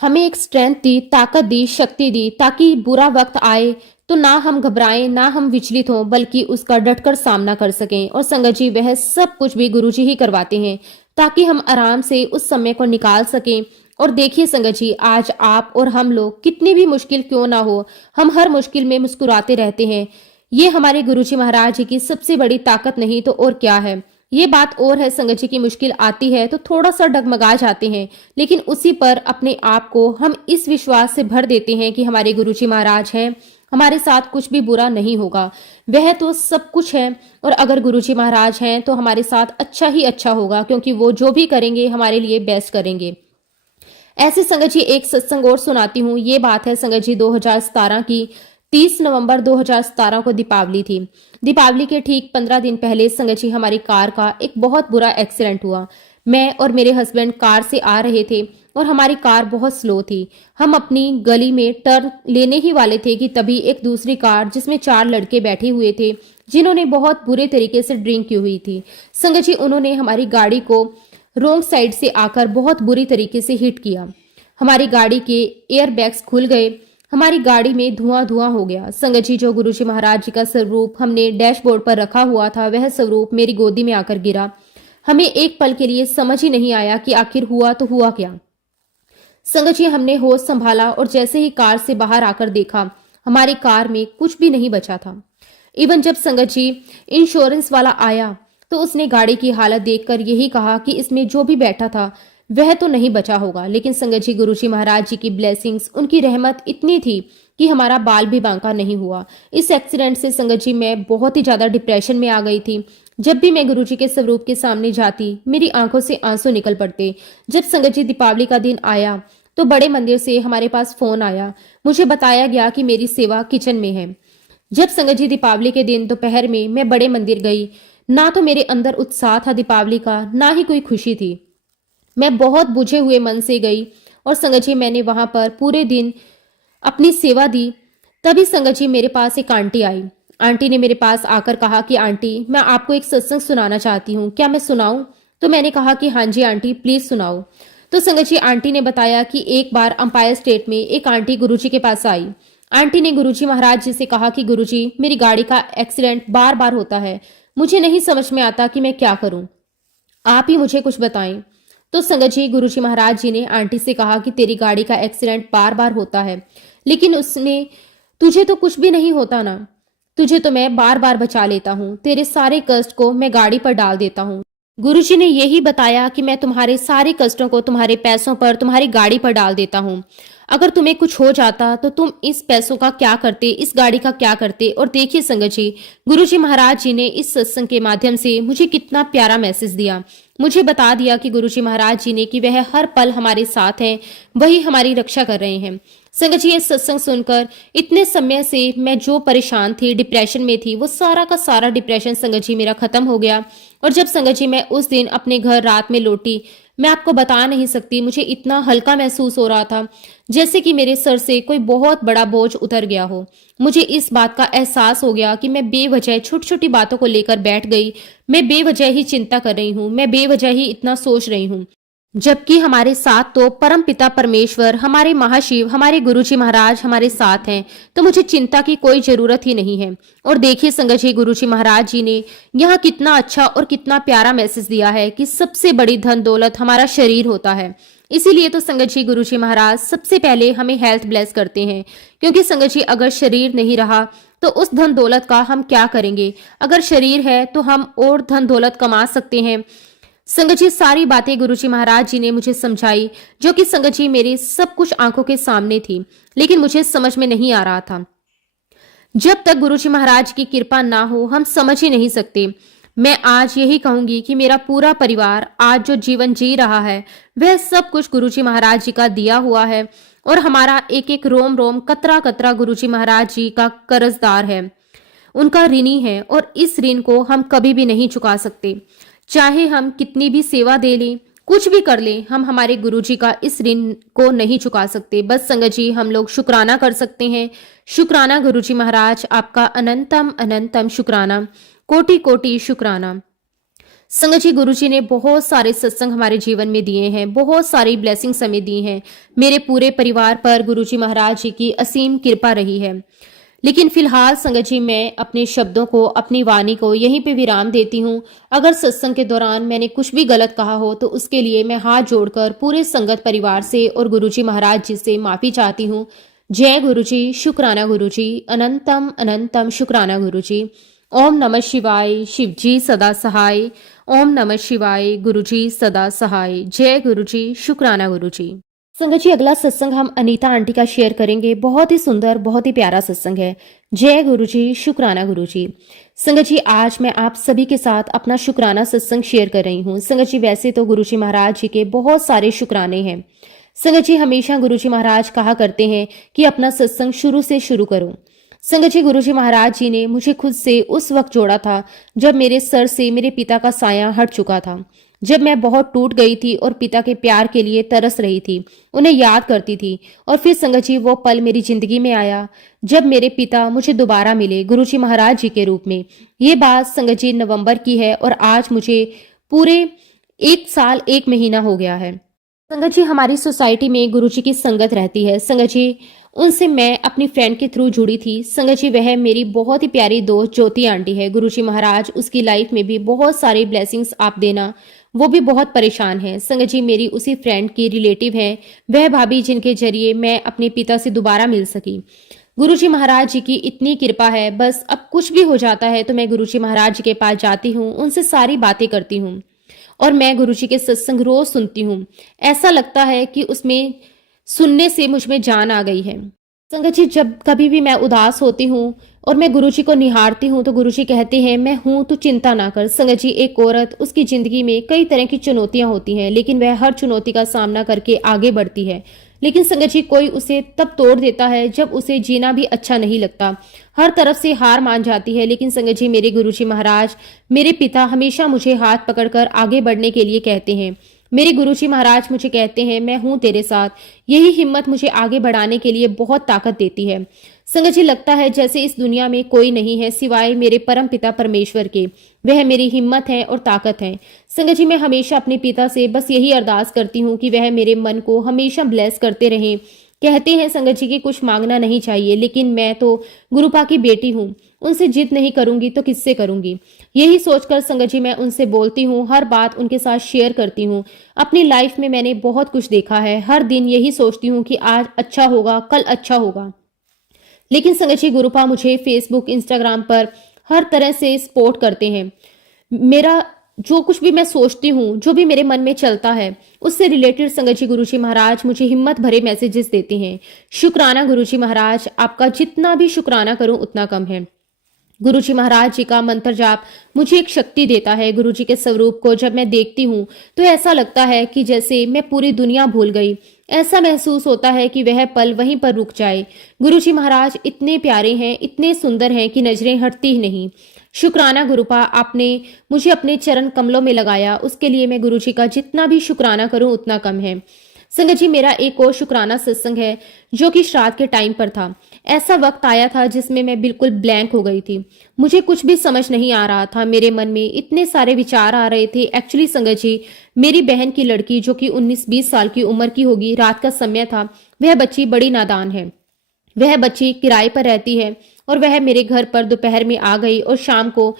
हमें एक स्ट्रेंथ दी, ताकत दी, शक्ति दी, ताकि बुरा वक्त आए तो ना हम घबराएं, ना हम विचलित हों, बल्कि उसका डटकर सामना कर सकें। और संगत जी, वह सब कुछ भी गुरुजी ही करवाते हैं ताकि हम आराम से उस समय को निकाल सकें। और देखिए संगत जी, आज आप और हम लोग कितनी भी मुश्किल क्यों ना हो, हम हर मुश्किल में मुस्कुराते रहते हैं। ये हमारे गुरुजी महाराज जी की सबसे बड़ी ताकत नहीं तो और क्या है। ये बात और है संगत जी की, मुश्किल आती है तो थोड़ा सा डगमगा जाते हैं, लेकिन उसी पर अपने आप को हम इस विश्वास से भर देते हैं कि हमारे गुरुजी महाराज हैं, हमारे साथ कुछ भी बुरा नहीं होगा, वह तो सब कुछ है। और अगर गुरुजी महाराज हैं तो हमारे साथ अच्छा ही अच्छा होगा, क्योंकि वो जो भी करेंगे हमारे लिए बेस्ट करेंगे। ऐसे संगत जी, एक सत्संग और सुनाती हूँ। ये बात है संगत जी 2017 की। 30 नवंबर 2017 को दीपावली थी। दीपावली के ठीक 15 दिन पहले संगत जी, हमारी कार का एक बहुत बुरा एक्सीडेंट हुआ। मैं और मेरे हस्बैंड कार से आ रहे थे और हमारी कार बहुत स्लो थी। हम अपनी गली में टर्न लेने ही वाले थे कि तभी एक दूसरी कार, जिसमें 4 लड़के बैठे हुए थे, जिन्होंने बहुत बुरे तरीके से ड्रिंक की हुई थी, संगत जी, उन्होंने हमारी गाड़ी को रोंग साइड से आकर बहुत बुरी तरीके से हिट किया। हमारी गाड़ी के एयर बैग्स खुल गए, हमारी गाड़ी में धुआं धुआं हो गया। संगत जी, जो गुरुजी महाराज जी का स्वरूप हमने डैशबोर्ड पर रखा हुआ था, वह स्वरूप मेरी गोदी में आकर गिरा। हमें एक पल के लिए समझ ही नहीं आया कि आखिर हुआ तो हुआ क्या। संगत जी, हमने होश संभाला और जैसे ही कार से बाहर आकर देखा, हमारी कार में कुछ भी नहीं बचा था। इवन जब संगत जी इंश्योरेंस वाला आया तो उसने गाड़ी की हालत देखकर यही कहा कि इसमें जो भी बैठा था वह तो नहीं बचा होगा। लेकिन संगत जी, गुरुजी महाराज जी की ब्लेसिंग्स, उनकी रहमत इतनी थी कि हमारा बाल भी बांका नहीं हुआ। इस एक्सीडेंट से संगत जी, मैं बहुत ही ज्यादा डिप्रेशन में आ गई थी। जब भी मैं गुरुजी के स्वरूप के सामने जाती, मेरी आंखों से आंसू निकल पड़ते। जब संगत जी दीपावली का दिन आया तो बड़े मंदिर से हमारे पास फोन आया, मुझे बताया गया कि मेरी सेवा किचन में है। जब संगत जी दीपावली के दिन दोपहर में मैं बड़े मंदिर गई, ना तो मेरे अंदर उत्साह था दीपावली का, ना ही कोई खुशी थी। मैं बहुत बुझे हुए मन से गई और संगत जी, मैंने वहां पर पूरे दिन अपनी सेवा दी। तभी संगत जी, मेरे पास एक आंटी आई। आंटी ने मेरे पास आकर कहा कि आंटी, मैं आपको एक सत्संग सुनाना चाहती हूँ, क्या मैं सुनाऊं? तो मैंने कहा कि हाँ जी आंटी, प्लीज सुनाओ। तो संगत जी, आंटी ने बताया कि एक बार अंपायर स्टेट में एक आंटी गुरुजी के पास आई। आंटी ने गुरुजी महाराज जी से कहा कि गुरुजी, मेरी गाड़ी का एक्सीडेंट बार बार होता है, मुझे नहीं समझ में आता कि मैं क्या करूं, आप ही मुझे कुछ बताएं। तो संगत जी, गुरुजी महाराज जी ने आंटी से कहा कि तेरी गाड़ी का एक्सीडेंट बार बार होता है, लेकिन उसने तुझे तो कुछ भी नहीं होता ना, तुझे तो मैं बार बार बचा लेता हूँ, तेरे सारे कष्ट को मैं गाड़ी पर डाल देता हूँ। गुरुजी ने यही बताया कि मैं तुम्हारे सारे कष्टों को तुम्हारे पैसों पर, तुम्हारी गाड़ी पर डाल देता हूँ। अगर तुम्हें कुछ हो जाता तो तुम इस पैसों का क्या करते, इस गाड़ी का क्या करते। और देखिए संगत जी, गुरुजी महाराज जी ने इस सत्संग के माध्यम से मुझे कितना प्यारा मैसेज दिया। मुझे बता दिया कि गुरुजी महाराज जी ने कि वह हर पल हमारे साथ हैं, वही हमारी रक्षा कर रहे हैं। संगत जी, ये सत्संग सुनकर इतने समय से मैं जो परेशान थी, डिप्रेशन में थी, वो सारा का सारा डिप्रेशन संगत जी मेरा खत्म हो गया। और जब संगत जी मैं उस दिन अपने घर रात में लौटी, मैं आपको बता नहीं सकती, मुझे इतना हल्का महसूस हो रहा था जैसे कि मेरे सर से कोई बहुत बड़ा बोझ उतर गया हो। मुझे इस बात का एहसास हो गया कि मैं बेवजह छोटी छोटी बातों को लेकर बैठ गई, मैं बेवजह ही चिंता कर रही हूँ, मैं बेवजह ही इतना सोच रही हूँ। जबकि हमारे साथ तो परम पिता परमेश्वर, हमारे महाशिव, हमारे गुरुजी महाराज हमारे साथ हैं, तो मुझे चिंता की कोई जरूरत ही नहीं है। और देखिए संगत जी, गुरुजी महाराज जी ने यहाँ कितना अच्छा और कितना प्यारा मैसेज दिया है कि सबसे बड़ी धन दौलत हमारा शरीर होता है। इसीलिए तो संगत जी, गुरुजी महाराज सबसे पहले हमें हेल्थ ब्लेस करते हैं, क्योंकि संगत जी अगर शरीर नहीं रहा तो उस धन दौलत का हम क्या करेंगे। अगर शरीर है तो हम और धन दौलत कमा सकते हैं। संगत जी, सारी बातें गुरुजी महाराज जी ने मुझे समझाई, जो कि संगत जी मेरे सब कुछ आंखों के सामने थी, लेकिन मुझे समझ में नहीं आ रहा था। जब तक गुरुजी महाराज की कृपा ना हो हम समझ ही नहीं सकते। मैं आज यही कहूंगी कि मेरा पूरा परिवार आज जो जीवन जी रहा है वह सब कुछ गुरुजी महाराज जी का दिया हुआ है, और हमारा एक एक रोम रोम, कतरा कतरा गुरुजी महाराज जी का कर्जदार है, उनका ऋणी है, और इस ऋण को हम कभी भी नहीं चुका सकते। चाहे हम कितनी भी सेवा दे लें, कुछ भी कर लें, हम हमारे गुरुजी का इस ऋण को नहीं चुका सकते। बस संगत जी, हम लोग शुक्राना कर सकते हैं। शुक्राना गुरुजी महाराज, आपका अनंतम अनंतम शुक्राना, कोटि कोटि शुक्राना। संगत जी, गुरुजी ने बहुत सारे सत्संग हमारे जीवन में दिए हैं, बहुत सारी ब्लेसिंग्स हमें दी हैं। मेरे पूरे परिवार पर गुरुजी महाराज जी की असीम कृपा रही है। लेकिन फिलहाल संगत जी, मैं अपने शब्दों को, अपनी वाणी को यहीं पे विराम देती हूँ। अगर सत्संग के दौरान मैंने कुछ भी गलत कहा हो तो उसके लिए मैं हाथ जोड़कर पूरे संगत परिवार से और गुरुजी महाराज जी से माफी चाहती हूँ। जय गुरुजी, शुक्राना गुरुजी, अनंतम अनंतम शुक्राना गुरुजी। ओम नमः शिवाय, शिव जी सदा सहाय। ओम नमः शिवाय, गुरुजी सदा सहाय। जय गुरुजी, शुक्राना गुरुजी। संगत जी, अगला सत्संग हम अनीता आंटी का शेयर करेंगे। बहुत ही सुंदर, बहुत ही प्यारा सत्संग है। जय गुरुजी, शुक्राना गुरुजी। संगत जी, आज मैं आप सभी के साथ अपना शुक्राना सत्संग शेयर कर रही हूँ। संगत जी, वैसे तो गुरुजी महाराज जी के बहुत सारे शुक्राने हैं। संगत जी, हमेशा गुरुजी महाराज कहा करते हैं कि अपना सत्संग शुरू से शुरू करो। संगत जी, गुरुजी महाराज जी ने मुझे खुद से उस वक्त जोड़ा था जब मेरे सर से मेरे पिता का साया हट चुका था, जब मैं बहुत टूट गई थी और पिता के प्यार के लिए तरस रही थी, उन्हें याद करती थी। और फिर संगत जी, वो पल मेरी जिंदगी में आया जब मेरे पिता मुझे दोबारा मिले गुरुजी महाराज जी के रूप में। ये बात संगत जी नवंबर की है और आज मुझे पूरे 1 साल 1 महीना हो गया है। संगत जी, हमारी सोसाइटी में गुरुजी की संगत रहती है। संगत जी, उनसे मैं अपनी फ्रेंड के थ्रू जुड़ी थी। संगत जी, वह मेरी बहुत ही प्यारी दोस्त ज्योति आंटी है। गुरुजी महाराज उसकी लाइफ में भी बहुत सारी ब्लेसिंग्स आप देना, वो भी बहुत परेशान है। संगत जी, मेरी उसी फ्रेंड की रिलेटिव है वह भाभी, जिनके जरिए मैं अपने पिता से दोबारा मिल सकी। गुरुजी महाराज जी की इतनी कृपा है, बस अब कुछ भी हो जाता है तो मैं गुरुजी महाराज जी के पास जाती हूँ, उनसे सारी बातें करती हूँ, और मैं गुरुजी के सत्संग रोज सुनती हूँ। ऐसा लगता है कि उसमें सुनने से मुझ में जान आ गई है। संगत जी, जब कभी भी मैं उदास होती हूँ और मैं गुरुजी को निहारती हूँ तो गुरुजी कहते हैं, मैं हूँ तो चिंता ना कर। संगत जी, एक औरत, उसकी जिंदगी में कई तरह की चुनौतियां होती हैं, लेकिन वह हर चुनौती का सामना करके आगे बढ़ती है। लेकिन संगत जी, कोई उसे तब तोड़ देता है जब उसे जीना भी अच्छा नहीं लगता, हर तरफ से हार मान जाती है। लेकिन संगत जी, मेरे गुरुजी महाराज, मेरे पिता हमेशा मुझे हाथ पकड़कर आगे बढ़ने के लिए कहते हैं। मेरे गुरुजी महाराज मुझे कहते हैं, मैं हूं तेरे साथ। यही हिम्मत मुझे आगे बढ़ाने के लिए बहुत ताकत देती है। संगत जी, लगता है जैसे इस दुनिया में कोई नहीं है सिवाय मेरे परम पिता परमेश्वर के। वह मेरी हिम्मत है और ताकत है। संगत जी, मैं हमेशा अपने पिता से बस यही अरदास करती हूँ कि वह मेरे मन को हमेशा ब्लेस करते रहें। कहते हैं संगत जी कि कुछ मांगना नहीं चाहिए, लेकिन मैं तो गुरुपा की बेटी हूँ, उनसे जिद नहीं करूंगी तो किससे करूंगी। यही सोचकर संगत जी, मैं उनसे बोलती हूँ, हर बात उनके साथ शेयर करती हूँ। अपनी लाइफ में मैंने बहुत कुछ देखा है, हर दिन यही सोचती हूँ कि आज अच्छा होगा, कल अच्छा होगा। लेकिन संगत जी, गुरुपा मुझे फेसबुक, इंस्टाग्राम पर हर तरह से सपोर्ट करते हैं। मेरा जो कुछ भी मैं सोचती हूँ, जो भी मेरे मन में चलता है, उससे रिलेटेड संगत जी गुरुजी महाराज मुझे हिम्मत भरे मैसेजेस देते हैं। शुक्राना गुरुजी महाराज, आपका जितना भी शुक्राना करूं उतना कम है। गुरुजी महाराज जी का मंत्र जाप मुझे एक शक्ति देता है। गुरुजी के स्वरूप को जब मैं देखती हूँ तो ऐसा लगता है कि जैसे मैं पूरी दुनिया भूल गई। ऐसा महसूस होता है कि वह पल वहीं पर रुक जाए। गुरुजी महाराज इतने प्यारे हैं, इतने सुंदर हैं कि नजरें हटती ही नहीं। शुक्राना गुरुपा, आपने मुझे अपने चरण कमलों में लगाया, उसके लिए मैं गुरुजी का जितना भी शुक्राना करूं उतना कम है। संगत जी, मेरा एक और शुक्राना सत्संग है जो कि श्राद्ध के टाइम पर था। ऐसा वक्त आया था जिसमें मैं बिल्कुल ब्लैंक हो गई थी। मुझे कुछ भी समझ नहीं आ रहा था। मेरे मन में इतने सारे विचार आ रहे थे। एक्चुअली संगत जी, मेरी बहन की लड़की जो कि 19-20 साल की उम्र की होगी, रात का समय था, वह बच्ची बड़ी नादान है। वह बच्ची किराए पर रहती है और वह मेरे घर पर दोपहर में आ गई और शाम को,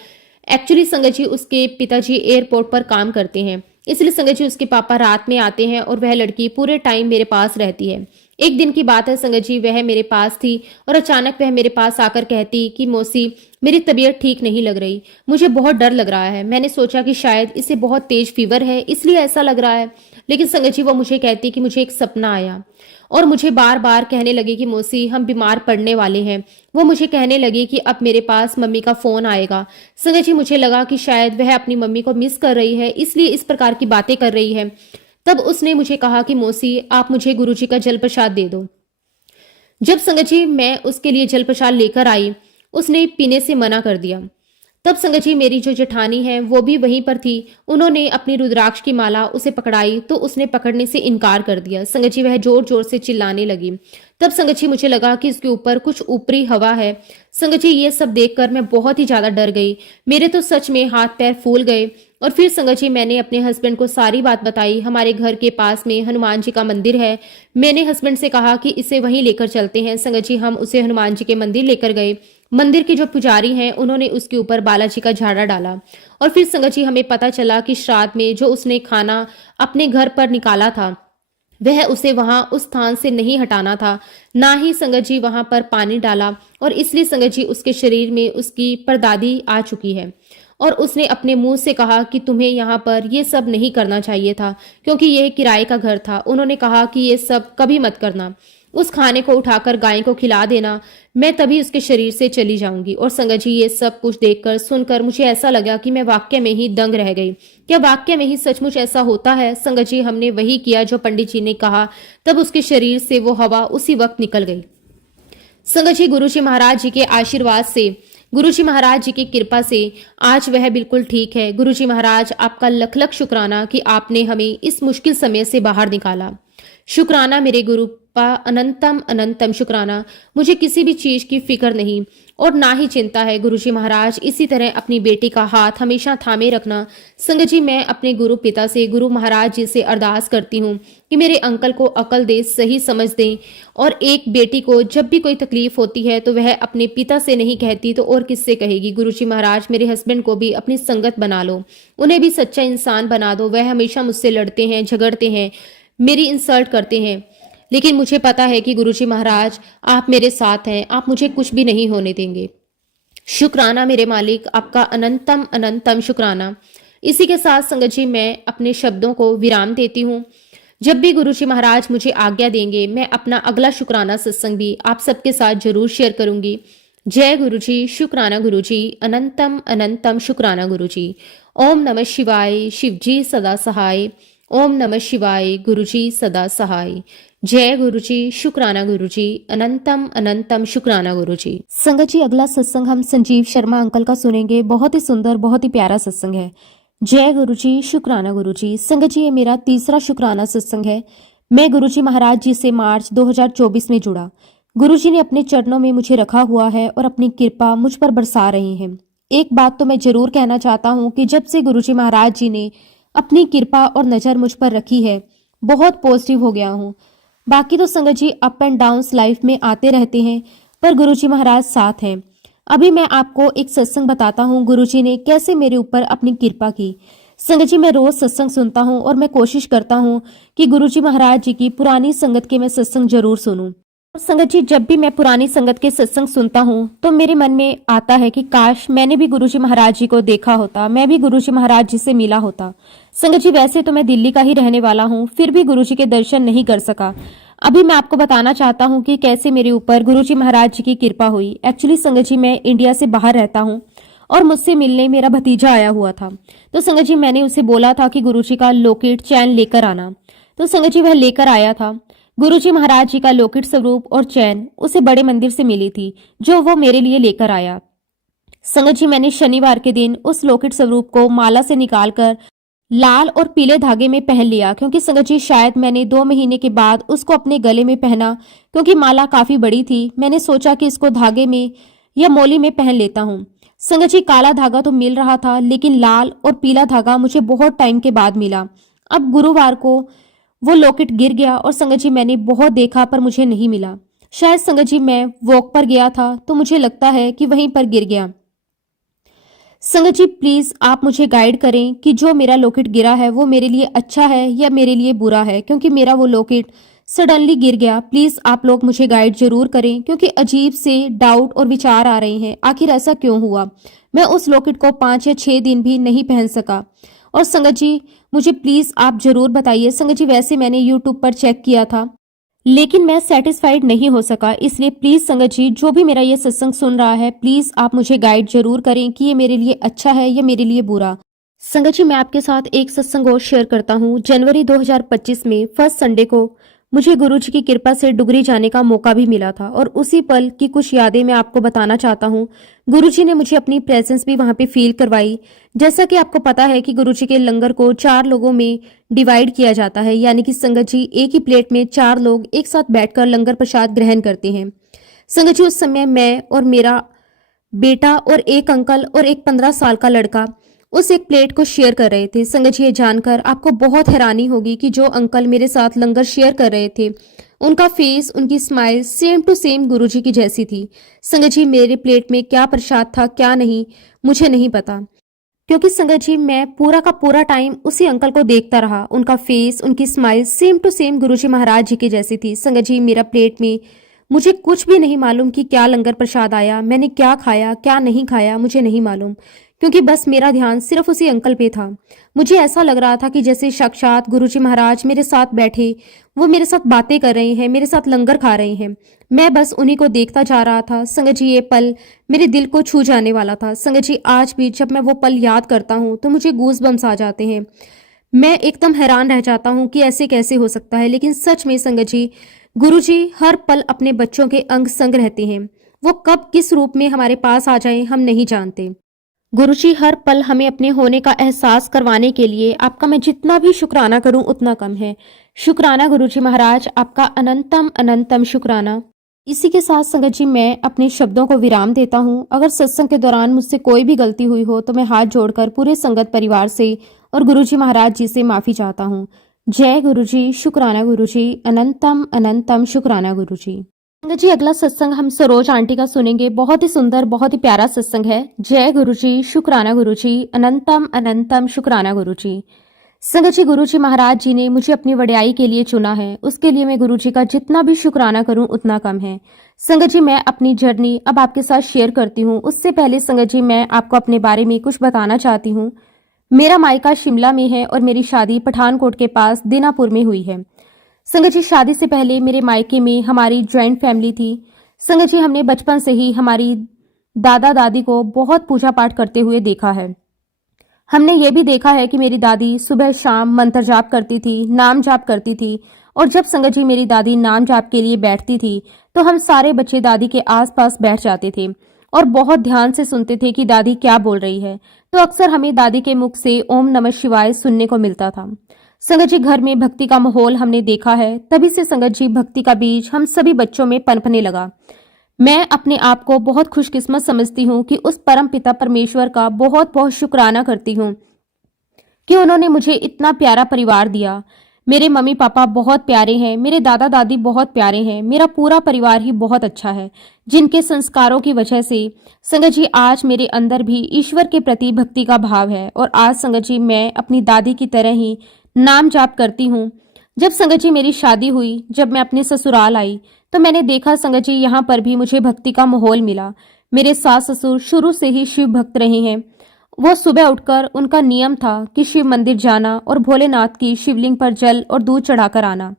एक्चुअली संगत जी उसके पिताजी एयरपोर्ट पर काम करते हैं, इसलिए संगत जी उसके पापा रात में आते हैं और वह लड़की पूरे टाइम मेरे पास रहती है। एक दिन की बात है संगत जी, वह मेरे पास थी और अचानक वह मेरे पास आकर कहती कि मौसी, मेरी तबीयत ठीक नहीं लग रही, मुझे बहुत डर लग रहा है। मैंने सोचा कि शायद इसे बहुत तेज फीवर है इसलिए ऐसा लग रहा है। लेकिन संगत जी वो मुझे कहती कि मुझे एक सपना आया और मुझे बार बार कहने लगे कि मौसी हम बीमार पड़ने वाले हैं। वो मुझे कहने लगी कि अब मेरे पास मम्मी का फोन आएगा। संगत जी मुझे लगा कि शायद वह अपनी मम्मी को मिस कर रही है इसलिए इस प्रकार की बातें कर रही है। तब उसने मुझे कहा कि मौसी आप मुझे गुरुजी का जल प्रसाद दे दो। जब संगत जी मैं उसके लिए जल प्रसाद लेकर आई, उसने पीने से मना कर दिया। तब संगत जी मेरी जो जेठानी है वो भी वहीं पर थी। उन्होंने अपनी रुद्राक्ष की माला उसे पकड़ाई तो उसने पकड़ने से इनकार कर दिया। संगत जी वह जोर जोर से चिल्लाने लगी। तब संगत जी मुझे लगा कि इसके ऊपर कुछ ऊपरी हवा है। संगत जी ये सब देखकर मैं बहुत ही ज्यादा डर गई। मेरे तो सच में हाथ पैर फूल गए। और फिर संगत जी मैंने अपने हस्बैंड को सारी बात बताई। हमारे घर के पास में हनुमान जी का मंदिर है। मैंने हस्बैंड से कहा कि इसे वहीं लेकर चलते हैं। संगत जी हम उसे हनुमान जी के मंदिर लेकर गए। मंदिर के जो पुजारी हैं उन्होंने उसके ऊपर बालाजी का झाड़ा डाला और फिर संगत जी हमें पता चला कि श्राद्ध में जो उसने खाना अपने घर पर निकाला था वह उसे वहां उस स्थान से नहीं हटाना था। ना ही संगत जी वहां पर पानी डाला और इसलिए संगत जी उसके शरीर में उसकी परदादी आ चुकी है और उसने अपने मुंह से कहा कि तुम्हें यहाँ पर ये सब नहीं करना चाहिए था क्योंकि यह किराए का घर था। उन्होंने कहा कि ये सब कभी मत करना, उस खाने को उठाकर गाय को खिला देना, मैं तभी उसके शरीर से चली जाऊंगी। और संगत जी ये सब कुछ देखकर सुनकर मुझे ऐसा लगा कि मैं वाक्य में ही दंग रह गई। क्या वाक्य में ही सचमुच ऐसा होता है? संगत जी हमने वही किया जो पंडित जी ने कहा। तब उसके शरीर से वो हवा उसी वक्त निकल गई। संगत जी गुरुजी महाराज जी के आशीर्वाद से, गुरुजी महाराज जी की कृपा से आज वह बिल्कुल ठीक है। गुरुजी महाराज आपका लख लख शुक्राना कि आपने हमें इस मुश्किल समय से बाहर निकाला। शुक्राना मेरे गुरु पा, अनंतम अनंतम शुक्राना। मुझे किसी भी चीज की फिक्र नहीं और ना ही चिंता है। गुरुजी महाराज इसी तरह अपनी बेटी का हाथ हमेशा थामे रखना। संगत जी मैं अपने गुरु पिता से, गुरु महाराज जी से अरदास करती हूँ कि मेरे अंकल को अकल दे, सही समझ दें। और एक बेटी को जब भी कोई तकलीफ होती है तो वह अपने पिता से नहीं कहती तो और किससे कहेगी। गुरुजी महाराज मेरे हस्बैंड को भी अपनी संगत बना लो, उन्हें भी सच्चा इंसान बना दो। वह हमेशा मुझसे लड़ते हैं, झगड़ते हैं, मेरी इंसल्ट करते हैं, लेकिन मुझे पता है कि गुरुजी महाराज आप मेरे साथ हैं, आप मुझे कुछ भी नहीं होने देंगे। शुक्राना मेरे मालिक, आपका अनंतम अनंतम शुक्राना। इसी के साथ संगत जी मैं अपने शब्दों को विराम देती हूँ। जब भी गुरुजी महाराज मुझे आज्ञा देंगे मैं अपना अगला शुक्राना सत्संग भी आप सबके साथ जरूर शेयर करूंगी। जय गुरुजी, शुक्राना गुरुजी, अनंतम अनंतम शुक्राना गुरुजी। ओम नमः शिवाय, शिवजी सदा सहाय। ओम नमः शिवाय, गुरुजी सदा सहाय। जय गुरुजी, शुक्राना गुरुजी, अनंतम अनंतम शुक्राना गुरुजी। संगत जी अगला सत्संग हम संजीव शर्मा अंकल का सुनेंगे। बहुत ही सुंदर, बहुत ही प्यारा सत्संग है। जय गुरुजी, शुक्राना गुरुजी। संगत जी ये मेरा तीसरा शुक्राना सत्संग है। मैं गुरुजी महाराज जी से मार्च 2024 में जुड़ा। गुरुजी ने अपने चरणों में मुझे रखा हुआ है और अपनी कृपा मुझ पर बरसा रहे हैं। एक बात तो मैं जरूर कहना चाहता हूँ कि जब से गुरुजी महाराज जी ने अपनी कृपा और नजर मुझ पर रखी है बहुत पॉजिटिव हो गया हूँ। बाकी तो संगत जी अप एंड डाउन्स लाइफ में आते रहते हैं पर गुरुजी महाराज साथ हैं। अभी मैं आपको एक सत्संग बताता हूँ गुरुजी ने कैसे मेरे ऊपर अपनी कृपा की। संगत जी मैं रोज सत्संग सुनता हूँ और मैं कोशिश करता हूँ कि गुरुजी महाराज जी की पुरानी संगत के मैं सत्संग जरूर सुनूं। संगत जी, जब भी मैं पुरानी संगत के सत्संग सुनता हूँ तो मेरे मन में आता है कि काश मैंने भी गुरुजी महाराज जी को देखा होता, मैं भी गुरुजी महाराज जी से मिला होता। संगत जी, वैसे तो मैं दिल्ली का ही रहने वाला हूँ, फिर भी गुरुजी के दर्शन नहीं कर सका। अभी मैं आपको बताना चाहता हूँ कि कैसे मेरे ऊपर गुरुजी महाराज जी की कृपा हुई। एक्चुअली संगत जी, मैं इंडिया से बाहर रहता हूँ और मुझसे मिलने मेरा भतीजा आया हुआ था। तो संगत जी, मैंने उसे बोला था कि गुरुजी का लॉकेट चैन लेकर आना। तो संगत जी, वह लेकर आया था। गुरुजी महाराज जी का लॉकेट स्वरूप और चैन उसे बड़े मंदिर से मिली थी, जो वो मेरे लिए लेकर आया। संगत जी, मैंने शनिवार के दिन उस लॉकेट स्वरूप को माला से निकालकर लाल और पीले धागे में पहन लिया, क्योंकि संगत जी शायद मैंने 2 महीने के बाद उसको अपने गले में पहना, क्योंकि माला काफी बड़ी थी। मैंने सोचा कि इसको धागे में या मोली में पहन लेता हूँ। संगत जी, काला धागा तो मिल रहा था, लेकिन लाल और पीला धागा मुझे बहुत टाइम के बाद मिला। अब गुरुवार को वो लॉकेट गिर गया और संगत जी, मैंने बहुत देखा पर मुझे नहीं मिला। शायद संगत जी, मैं वॉक पर गया था तो मुझे लगता है कि वहीं पर गिर गया। संगत जी, प्लीज आप मुझे गाइड करें कि जो मेरा लॉकेट गिरा है वो मेरे लिए अच्छा है या मेरे लिए बुरा है, क्योंकि मेरा वो लॉकेट सडनली गिर गया। प्लीज आप लोग मुझे गाइड जरूर करें, क्योंकि अजीब से डाउट और विचार आ रहे हैं, आखिर ऐसा क्यों हुआ। मैं उस लॉकेट को 5 या 6 दिन भी नहीं पहन सका। और संगत जी, मुझे प्लीज आप जरूर बताइए। संगत जी, वैसे मैंने यूट्यूब पर चेक किया था, लेकिन मैं सेटिस्फाइड नहीं हो सका। इसलिए प्लीज संगत जी, जो भी मेरा ये सत्संग सुन रहा है, प्लीज आप मुझे गाइड जरूर करें कि ये मेरे लिए अच्छा है या मेरे लिए बुरा। संगत जी, मैं आपके साथ एक सत्संग और शेयर करता हूँ। जनवरी 2025 में फर्स्ट संडे को मुझे गुरुजी की कृपा से डुगरी जाने का मौका भी मिला था, और उसी पल की कुछ यादें मैं आपको बताना चाहता हूँ। गुरुजी ने मुझे अपनी प्रेजेंस भी वहां पे फील करवाई। जैसा कि आपको पता है कि गुरुजी के लंगर को 4 लोगों में डिवाइड किया जाता है, यानी कि संगत जी, एक ही प्लेट में 4 लोग एक साथ बैठकर लंगर प्रसाद ग्रहण करते हैं। संगत जी, उस समय मैं और मेरा बेटा और एक अंकल और एक 15 साल का लड़का उस एक प्लेट को शेयर कर रहे थे। संगत जी, ये जानकर आपको बहुत हैरानी होगी कि जो अंकल मेरे साथ लंगर शेयर कर रहे थे, उनका फेस, उनकी स्माइल सेम टू सेम गुरुजी की जैसी थी। संगत जी, मेरे प्लेट में क्या प्रसाद था क्या नहीं, मुझे नहीं पता, क्योंकि संगत जी, मैं पूरा का पूरा टाइम उसी अंकल को देखता रहा। उनका फेस, उनकी स्माइल सेम टू सेम गुरुजी महाराज जी की जैसी थी। संगत जी, मेरा प्लेट में मुझे कुछ भी नहीं मालूम कि क्या लंगर प्रसाद आया, मैंने क्या खाया क्या नहीं खाया, मुझे नहीं मालूम, क्योंकि बस मेरा ध्यान सिर्फ उसी अंकल पे था। मुझे ऐसा लग रहा था कि जैसे साक्षात गुरुजी महाराज मेरे साथ बैठे, वो मेरे साथ बातें कर रहे हैं, मेरे साथ लंगर खा रहे हैं। मैं बस उन्हीं को देखता जा रहा था। संगत जी, ये पल मेरे दिल को छू जाने वाला था। संगत जी, आज भी जब मैं वो पल याद करता हूँ तो मुझे गूज बम्स आ जाते हैं। मैं एकदम हैरान रह जाता हूँ कि ऐसे कैसे हो सकता है। लेकिन सच में संगत जी, गुरुजी हर पल अपने बच्चों के अंग संग रहते हैं। वो कब किस रूप में हमारे पास आ जाए हम नहीं जानते। गुरुजी हर पल हमें अपने होने का एहसास करवाने के लिए, आपका मैं जितना भी शुक्राना करूं उतना कम है। शुक्राना गुरुजी महाराज, आपका अनंतम अनंतम शुक्राना। इसी के साथ संगत जी, मैं अपने शब्दों को विराम देता हूं। अगर सत्संग के दौरान मुझसे कोई भी गलती हुई हो तो मैं हाथ जोड़कर पूरे संगत परिवार से और गुरुजी महाराज जी से माफी चाहता हूं। जय गुरुजी, शुक्राना गुरुजी, अनंतम अनंतम शुक्राना गुरुजी। संगत जी, अगला सत्संग हम सरोज आंटी का सुनेंगे। बहुत ही सुंदर, बहुत ही प्यारा सत्संग है। जय गुरुजी, शुक्राना गुरुजी, अनंतम अनंतम शुक्राना गुरुजी। संगत जी, गुरुजी महाराज जी ने मुझे अपनी वड्याई के लिए चुना है, उसके लिए मैं गुरुजी का जितना भी शुक्राना करूं उतना कम है। संगत जी, मैं अपनी जर्नी अब आपके साथ शेयर करती हूँ। उससे पहले संगत जी, मैं आपको अपने बारे में कुछ बताना चाहती हूँ। मेरा मायका शिमला में है और मेरी शादी पठानकोट के पास दीनापुर में हुई है। संगत जी, शादी से पहले मेरे मायके में हमारी ज्वाइंट फैमिली थी। संगत जी, हमने बचपन से ही हमारी दादा दादी को बहुत पूजा पाठ करते हुए देखा है। हमने ये भी देखा है कि मेरी दादी सुबह शाम मंत्र जाप करती थी, नाम जाप करती थी, और जब संगत जी मेरी दादी नाम जाप के लिए बैठती थी तो हम सारे बच्चे दादी के आसपास बैठ जाते थे और बहुत ध्यान से सुनते थे कि दादी क्या बोल रही है। तो अक्सर हमें दादी के मुख से ओम नमः शिवाय सुनने को मिलता था। संगत जी, घर में भक्ति का माहौल हमने देखा है, तभी से संगत जी भक्ति का बीज हम सभी बच्चों में पनपने लगा। मैं अपने आप को बहुत खुशकिस्मत समझती हूँ कि उस परम पिता परमेश्वर का बहुत बहुत शुक्राना करती हूँ कि उन्होंने मुझे इतना प्यारा परिवार दिया। मेरे मम्मी पापा बहुत प्यारे हैं, मेरे दादा दादी बहुत प्यारे हैं, मेरा पूरा परिवार ही बहुत अच्छा है, जिनके संस्कारों की वजह से संगत जी आज मेरे अंदर भी ईश्वर के प्रति भक्ति का भाव है। और आज संगत जी, मैं अपनी दादी की तरह ही नाम जाप करती हूँ। जब संगत जी मेरी शादी हुई, जब मैं अपने ससुराल आई, तो मैंने देखा संगत जी यहाँ पर भी मुझे भक्ति का माहौल मिला। मेरे सास ससुर शुरू से ही शिव भक्त रहे हैं। वो सुबह उठकर उनका नियम था कि शिव मंदिर जाना और भोलेनाथ की शिवलिंग पर जल और दूध चढ़ाकर आना।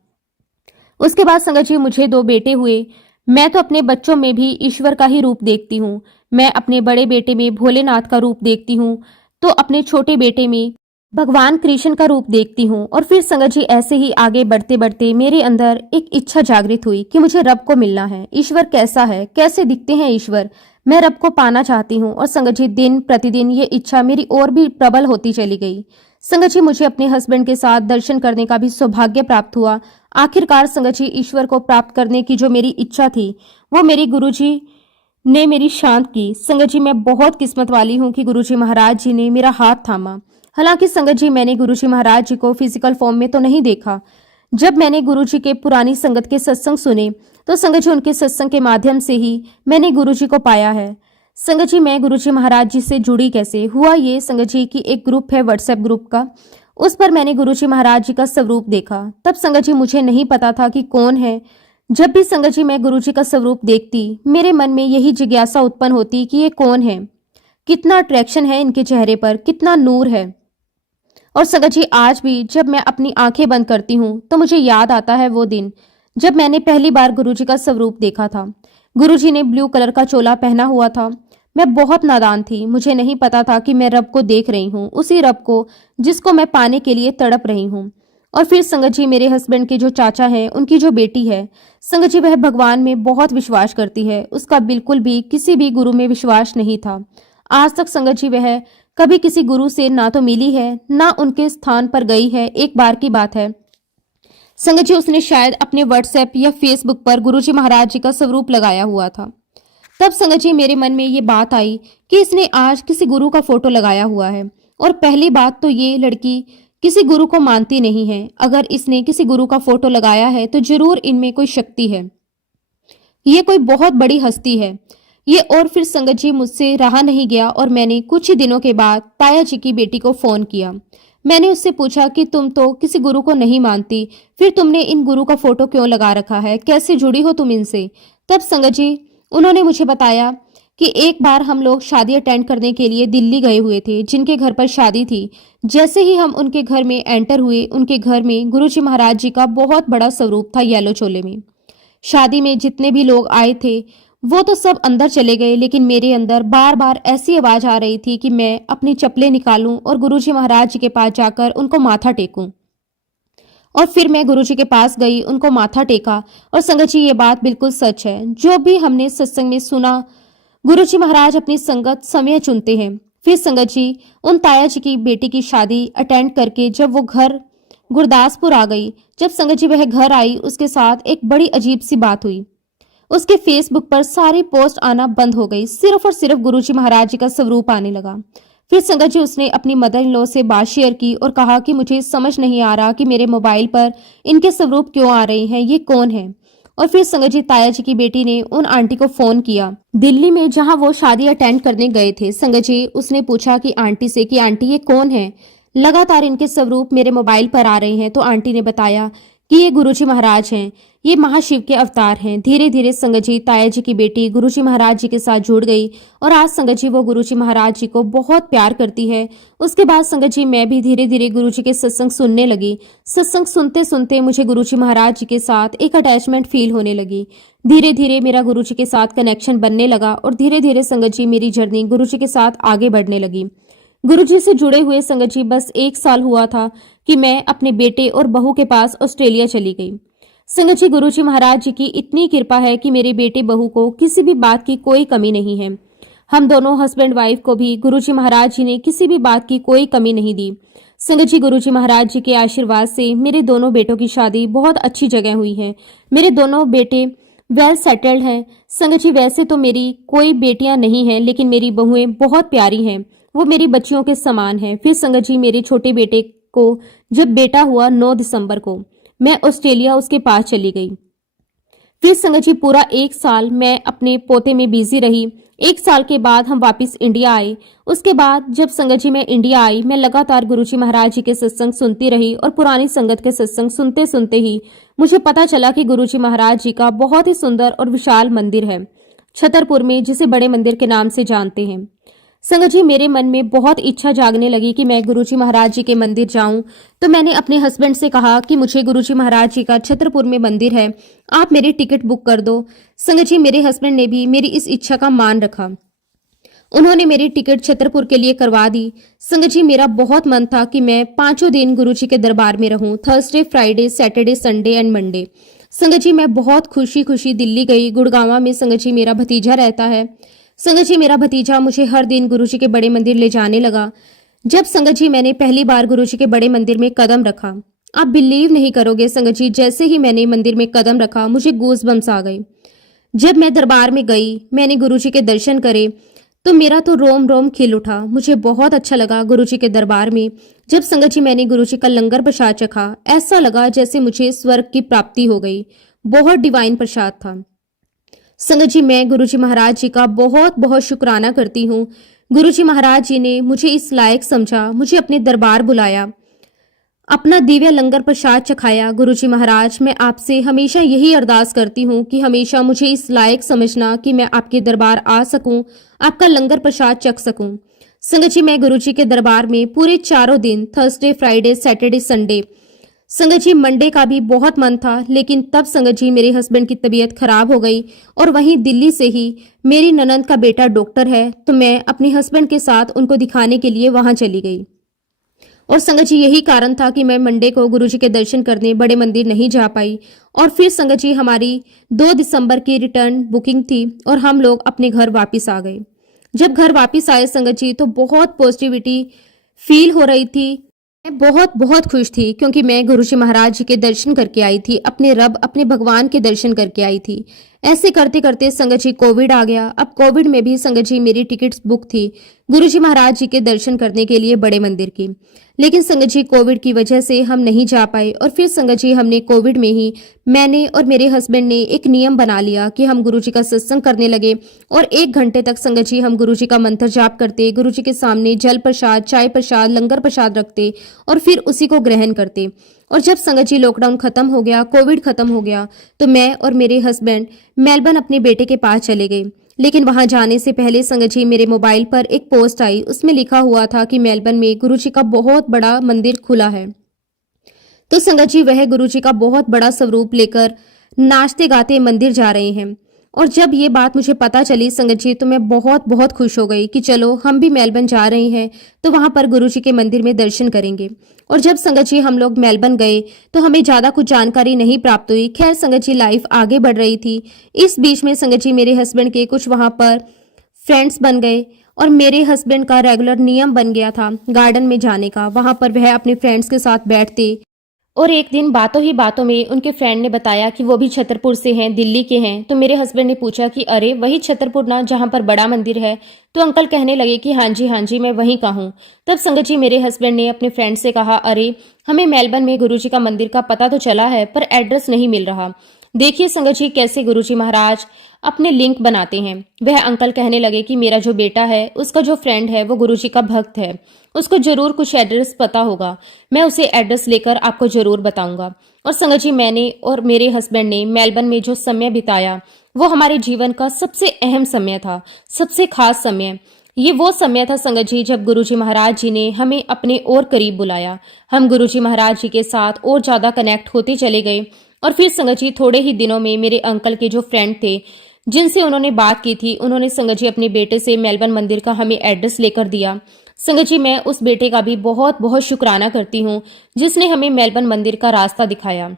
उसके बाद संगत जी मुझे 2 बेटे हुए। मैं तो अपने बच्चों में भी ईश्वर का ही रूप देखती हूँ। मैं अपने बड़े बेटे में भोलेनाथ का रूप देखती हूँ, तो अपने छोटे बेटे में भगवान कृष्ण का रूप देखती हूँ। और फिर संगत जी ऐसे ही आगे बढ़ते बढ़ते मेरे अंदर एक इच्छा जागृत हुई कि मुझे रब को मिलना है। ईश्वर कैसा है, कैसे दिखते हैं ईश्वर, मैं रब को पाना चाहती हूँ। और संगत जी दिन प्रतिदिन ये इच्छा मेरी और भी प्रबल होती चली गई। संगत जी मुझे अपने हस्बैंड के साथ दर्शन करने का भी सौभाग्य प्राप्त हुआ। आखिरकार संगत जी ईश्वर को प्राप्त करने की जो मेरी इच्छा थी वो मेरी गुरुजी ने मेरी शांत की। संगत जी मैं बहुत किस्मत वाली हूँ कि गुरुजी महाराज जी ने मेरा हाथ थामा। हालांकि संगत जी मैंने गुरुजी महाराज जी को फिजिकल फॉर्म में तो नहीं देखा। जब मैंने गुरुजी के पुरानी संगत के सत्संग सुने तो संगत जी उनके सत्संग के माध्यम से ही मैंने गुरुजी को पाया है। संगत जी मैं गुरुजी महाराज जी से जुड़ी कैसे? हुआ ये संगत जी की एक ग्रुप है व्हाट्सएप ग्रुप का, उस पर मैंने गुरुजी महाराज जी का स्वरूप देखा। तब संगत जी मुझे नहीं पता था कि कौन है। जब भी संगत जी मैं गुरुजी का स्वरूप देखती, मेरे मन में यही जिज्ञासा उत्पन्न होती कि ये कौन है, कितना अट्रैक्शन है इनके चेहरे पर, कितना नूर है। और संगत जी आज भी जब मैं अपनी आंखें बंद करती हूँ तो मुझे याद आता है वो दिन जब मैंने पहली बार गुरुजी का स्वरूप देखा था। गुरुजी ने ब्लू कलर का चोला पहना हुआ था। मैं बहुत नादान थी, मुझे नहीं पता था कि मैं रब को देख रही हूँ, उसी रब को जिसको मैं पाने के लिए तड़प रही हूँ। और फिर संगत जी मेरे हस्बैंड के जो चाचा हैं, उनकी जो बेटी है संगत जी, वह भगवान में बहुत विश्वास करती है। उसका बिल्कुल भी किसी भी गुरु में विश्वास नहीं था। आज तक संगत जी वह कभी किसी गुरु से ना तो मिली है, ना उनके स्थान पर गई है। एक बार की बात है संगत जी, उसने शायद अपने व्हाट्सएप या फेसबुक पर गुरुजी महाराज जी का स्वरूप लगाया हुआ था। तब संगत जी मेरे मन में ये बात आई कि इसने आज किसी गुरु का फोटो लगाया हुआ है। और पहली बात तो ये लड़की किसी गुरु को मानती नहीं है। अगर इसने किसी गुरु का फोटो लगाया है तो जरूर इनमें कोई शक्ति है, ये कोई बहुत बड़ी हस्ती है ये। और फिर संगत जी मुझसे रहा नहीं गया और मैंने कुछ ही दिनों के बाद ताया जी की बेटी को फोन किया। मैंने उससे पूछा कि तुम तो किसी गुरु को नहीं मानती, फिर तुमने इन गुरु का फोटो क्यों लगा रखा है, कैसे जुड़ी हो तुम इनसे? तब संगत जी उन्होंने मुझे बताया कि एक बार हम लोग शादी अटेंड करने के लिए दिल्ली गए हुए थे, जिनके घर पर शादी थी। जैसे ही हम उनके घर में एंटर हुए, उनके घर में गुरुजी महाराज जी का बहुत बड़ा स्वरूप था येलो चोले में। शादी में जितने भी लोग आए थे वो तो सब अंदर चले गए, लेकिन मेरे अंदर बार बार ऐसी आवाज आ रही थी कि मैं अपनी चप्पलें निकालूं और गुरुजी महाराज जी के पास जाकर उनको माथा टेकूं। और फिर मैं गुरुजी के पास गई, उनको माथा टेका। और संगत जी ये बात बिल्कुल सच है, जो भी हमने सत्संग में सुना, गुरुजी महाराज अपनी संगत समय चुनते हैं। फिर संगत जी उन ताया जी की बेटी की शादी अटेंड करके जब वो घर गुरदासपुर आ गई, जब संगत जी वह घर आई, उसके साथ एक बड़ी अजीब सी बात हुई। उसके फेसबुक पर सारी पोस्ट आना बंद हो गई, सिर्फ और सिर्फ गुरुजी महाराज जी का स्वरूप आने लगा। फिर संगत जी उसने अपनी मदर इन लॉ से बात शेयर की और कहा कि मुझे समझ नहीं आ रहा कि मेरे मोबाइल पर इनके स्वरूप क्यों आ रहे हैं, ये कौन है? और फिर संगत जी ताया जी की बेटी ने उन आंटी को फोन किया दिल्ली में, जहां वो शादी अटेंड करने गए थे। संगत जी उसने पूछा कि आंटी से कि आंटी ये कौन है, लगातार इनके स्वरूप मेरे मोबाइल पर आ रहे हैं। तो आंटी ने बताया कि ये गुरुजी महाराज हैं, ये महाशिव के अवतार हैं। धीरे धीरे संगत जी ताया जी की बेटी गुरुजी महाराज जी के साथ जुड़ गई और आज संगत जी वो गुरुजी महाराज जी को बहुत प्यार करती है। उसके बाद संगत जी मैं भी धीरे धीरे गुरुजी के सत्संग सुनने लगी। सत्संग सुनते सुनते मुझे गुरुजी महाराज जी के साथ एक अटैचमेंट फील होने लगी। धीरे धीरे मेरा गुरुजी के साथ कनेक्शन बनने लगा और धीरे धीरे संगत जी मेरी जर्नी गुरुजी के साथ आगे बढ़ने लगी। गुरुजी से जुड़े हुए संगत जी बस 1 साल हुआ था कि मैं अपने बेटे और बहू के पास ऑस्ट्रेलिया चली गई। संगत जी गुरुजी महाराज जी की इतनी कृपा है कि मेरे बेटे बहू को किसी भी बात की कोई कमी नहीं है। हम दोनों हस्बैंड वाइफ को भी गुरुजी महाराज जी ने किसी भी बात की कोई कमी नहीं दी। संगत जी गुरुजी महाराज जी के आशीर्वाद से मेरे दोनों बेटों की शादी बहुत अच्छी जगह हुई है। मेरे दोनों बेटे वेल सेटल्ड हैं। संगत जी वैसे तो मेरी कोई बेटियां नहीं हैं, लेकिन मेरी बहुएं बहुत प्यारी हैं, वो मेरी बच्चियों के समान हैं। फिर संगत जी मेरे छोटे बेटे को जब बेटा हुआ 9 दिसंबर को, मैं ऑस्ट्रेलिया उसके पास चली गई। फिर संगत जी पूरा 1 साल मैं अपने पोते में बिजी रही। 1 साल के बाद हम वापस इंडिया आए। उसके बाद जब संगत जी मैं इंडिया आई, मैं लगातार गुरुजी महाराज जी के सत्संग सुनती रही और पुरानी संगत के सत्संग सुनते सुनते ही मुझे पता चला कि गुरुजी महाराज जी का बहुत ही सुंदर और विशाल मंदिर है छतरपुर में, जिसे बड़े मंदिर के नाम से जानते हैं। संगत जी मेरे मन में बहुत इच्छा जागने लगी कि मैं गुरुजी महाराज जी के मंदिर जाऊं। तो मैंने अपने हस्बैंड से कहा कि मुझे गुरुजी महाराज जी का छतरपुर में मंदिर है, आप मेरी टिकट बुक कर दो। संगत जी मेरे हस्बैंड ने भी मेरी इस इच्छा का मान रखा। उन्होंने मेरी टिकट छतरपुर के लिए करवा दी। संगत जी मेरा बहुत मन था कि मैं 5 दिन गुरुजी के दरबार में रहूं, Thursday, Friday, Saturday, Sunday and Monday. संगत जी मैं बहुत खुशी खुशी दिल्ली गई। गुड़गांवा में संगत जी मेरा भतीजा रहता है। संगत जी मेरा भतीजा मुझे हर दिन गुरुजी के बड़े मंदिर ले जाने लगा। जब संगत जी मैंने पहली बार गुरुजी के बड़े मंदिर में कदम रखा, आप बिलीव नहीं करोगे संगत जी, जैसे ही मैंने मंदिर में कदम रखा मुझे गूज बम्स आ गए। जब मैं दरबार में गई, मैंने गुरुजी के दर्शन करे तो मेरा तो रोम रोम खिल उठा। मुझे बहुत अच्छा लगा गुरुजी के दरबार में। जब संगत जी मैंने गुरुजी का लंगर प्रसाद चखा, ऐसा लगा जैसे मुझे स्वर्ग की प्राप्ति हो गई। बहुत डिवाइन प्रसाद था। संगत जी मैं गुरुजी महाराज जी का बहुत बहुत शुक्राना करती हूँ। गुरुजी महाराज जी ने मुझे इस लायक समझा, मुझे अपने दरबार बुलाया, अपना दिव्य लंगर प्रसाद चखाया। गुरुजी महाराज मैं आपसे हमेशा यही अरदास करती हूँ कि हमेशा मुझे इस लायक समझना कि मैं आपके दरबार आ सकूं, आपका लंगर प्रसाद चख सकूं। संगत जी मैं गुरुजी के दरबार में पूरे 4 दिन, थर्सडे, फ्राइडे, सैटरडे, संडे। संगत जी मंडे का भी बहुत मन था, लेकिन तब संगत जी मेरे हस्बैंड की तबीयत खराब हो गई और वहीं दिल्ली से ही मेरी ननंद का बेटा डॉक्टर है, तो मैं अपने हस्बैंड के साथ उनको दिखाने के लिए वहां चली गई। और संगत जी यही कारण था कि मैं मंडे को गुरुजी के दर्शन करने बड़े मंदिर नहीं जा पाई। और फिर संगत जी हमारी 2 दिसंबर की रिटर्न बुकिंग थी और हम लोग अपने घर वापिस आ गए। जब घर वापिस आए संगत जी तो बहुत पॉजिटिविटी फील हो रही थी। मैं बहुत बहुत खुश थी क्योंकि मैं गुरुजी महाराज जी के दर्शन करके आई थी, अपने रब, अपने भगवान के दर्शन करके आई थी। ऐसे करते करते संगत जी कोविड आ गया। अब कोविड में भी संगत जी मेरी टिकट्स बुक थी गुरुजी महाराज जी के दर्शन करने के लिए बड़े मंदिर की, लेकिन संगत जी कोविड की वजह से हम नहीं जा पाए। और फिर संगत जी हमने कोविड में ही, मैंने और मेरे हस्बैंड ने एक नियम बना लिया कि हम गुरुजी का सत्संग करने लगे और 1 घंटे तक संगत जी हम गुरुजी का मंत्र जाप करते, गुरुजी के सामने जल प्रसाद, चाय प्रसाद, लंगर प्रसाद रखते और फिर उसी को ग्रहण करते। और जब संगत जी लॉकडाउन खत्म हो गया, कोविड खत्म हो गया, तो मैं और मेरे हस्बैंड मेलबर्न अपने बेटे के पास चले गए। लेकिन वहां जाने से पहले संगत जी मेरे मोबाइल पर एक पोस्ट आई, उसमें लिखा हुआ था कि मेलबर्न में गुरुजी का बहुत बड़ा मंदिर खुला है। तो संगत जी वह गुरुजी का बहुत बड़ा स्वरूप लेकर नाचते गाते मंदिर जा रहे हैं। और जब ये बात मुझे पता चली संगत जी, तो मैं बहुत बहुत खुश हो गई कि चलो हम भी मेलबर्न जा रहे हैं तो वहां पर गुरुजी के मंदिर में दर्शन करेंगे। और जब संगत जी हम लोग मेलबर्न गए तो हमें ज्यादा कुछ जानकारी नहीं प्राप्त हुई। खैर संगत जी लाइफ आगे बढ़ रही थी। इस बीच में संगत जी मेरे हस्बैंड के कुछ वहां पर फ्रेंड्स बन गए और मेरे हस्बैंड का रेगुलर नियम बन गया था गार्डन में जाने का। वहां पर वह अपने फ्रेंड्स के साथ बैठते और एक दिन बातों ही बातों में उनके फ्रेंड ने बताया कि वो भी छतरपुर से हैं, दिल्ली के हैं। तो मेरे हस्बैंड ने पूछा कि अरे वही छतरपुर ना जहां पर बड़ा मंदिर है। तो अंकल कहने लगे कि हाँ जी मैं वहीं का हूँ। तब संगत जी मेरे हस्बैंड ने अपने फ्रेंड से कहा, अरे हमें मेलबर्न में गुरुजी का मंदिर का पता तो चला है पर एड्रेस नहीं मिल रहा। देखिए संगत जी कैसे गुरुजी महाराज अपने लिंक बनाते हैं। वह अंकल कहने लगे कि मेरा जो बेटा है, उसका जो फ्रेंड है वो गुरुजी का भक्त है, उसको जरूर कुछ एड्रेस पता होगा, मैं उसे एड्रेस लेकर आपको जरूर बताऊंगा। और संगत जी मैंने और मेरे हस्बैंड ने मेलबर्न में जो समय बिताया वो हमारे जीवन का सबसे अहम समय था, सबसे खास समय। ये वो समय था संगत जी जब गुरुजी महाराज जी ने हमें अपने और करीब बुलाया। हम गुरुजी महाराज जी के साथ और ज्यादा कनेक्ट होते चले गए। और फिर संगत जी थोड़े ही दिनों में मेरे अंकल के जो फ्रेंड थे जिनसे उन्होंने बात की थी, उन्होंने संगत जी अपने बेटे से मेलबर्न मंदिर का हमें एड्रेस लेकर दिया। संगत जी मैं उस बेटे का भी बहुत बहुत शुक्राना करती हूँ जिसने हमें मेलबर्न मंदिर का रास्ता दिखाया।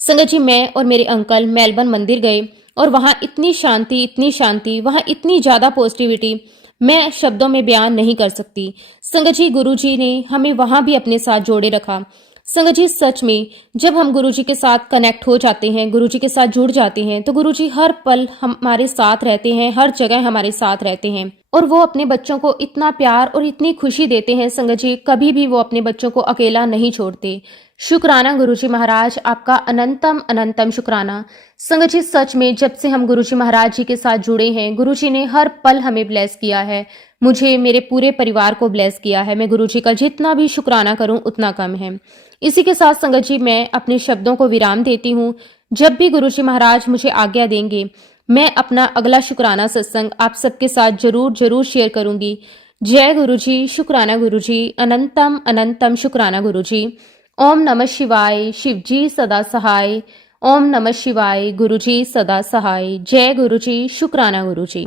संगत जी मैं और मेरे अंकल मेलबर्न मंदिर गए और वहां इतनी शांति, वहां इतनी ज्यादा पॉजिटिविटी मैं शब्दों में बयान नहीं कर सकती। संगत जी गुरुजी ने हमें वहां भी अपने साथ जोड़े रखा। संगत जी सच में जब हम गुरुजी के साथ कनेक्ट हो जाते हैं, गुरुजी के साथ जुड़ जाते हैं, तो गुरुजी हर पल हमारे साथ रहते हैं, हर जगह हमारे साथ रहते हैं। और वो अपने बच्चों को इतना प्यार और इतनी खुशी देते हैं संगत जी, कभी भी वो अपने बच्चों को अकेला नहीं छोड़ते। शुक्राना गुरुजी महाराज, आपका अनंतम अनंतम शुक्राना। संगत जी, सच में जब से हम गुरुजी महाराज जी के साथ जुड़े हैं, गुरुजी ने हर पल हमें ब्लेस किया है, मुझे, मेरे पूरे परिवार को ब्लेस किया है। मैं गुरुजी का जितना भी शुक्राना करूं उतना कम है। इसी के साथ संगत जी, मैं अपने शब्दों को विराम देती हूँ। जब भी गुरुजी महाराज मुझे आज्ञा देंगे, मैं अपना अगला शुक्राना सत्संग आप सबके साथ जरूर शेयर करूंगी। जय गुरुजी, शुक्राना गुरुजी, अनंतम अनंतम शुक्राना गुरुजी। ओम नमः शिवाय, शिवजी सदा सहाय। ओम नमः शिवाय, गुरुजी सदा सहाय। जय गुरुजी, शुक्राना गुरुजी।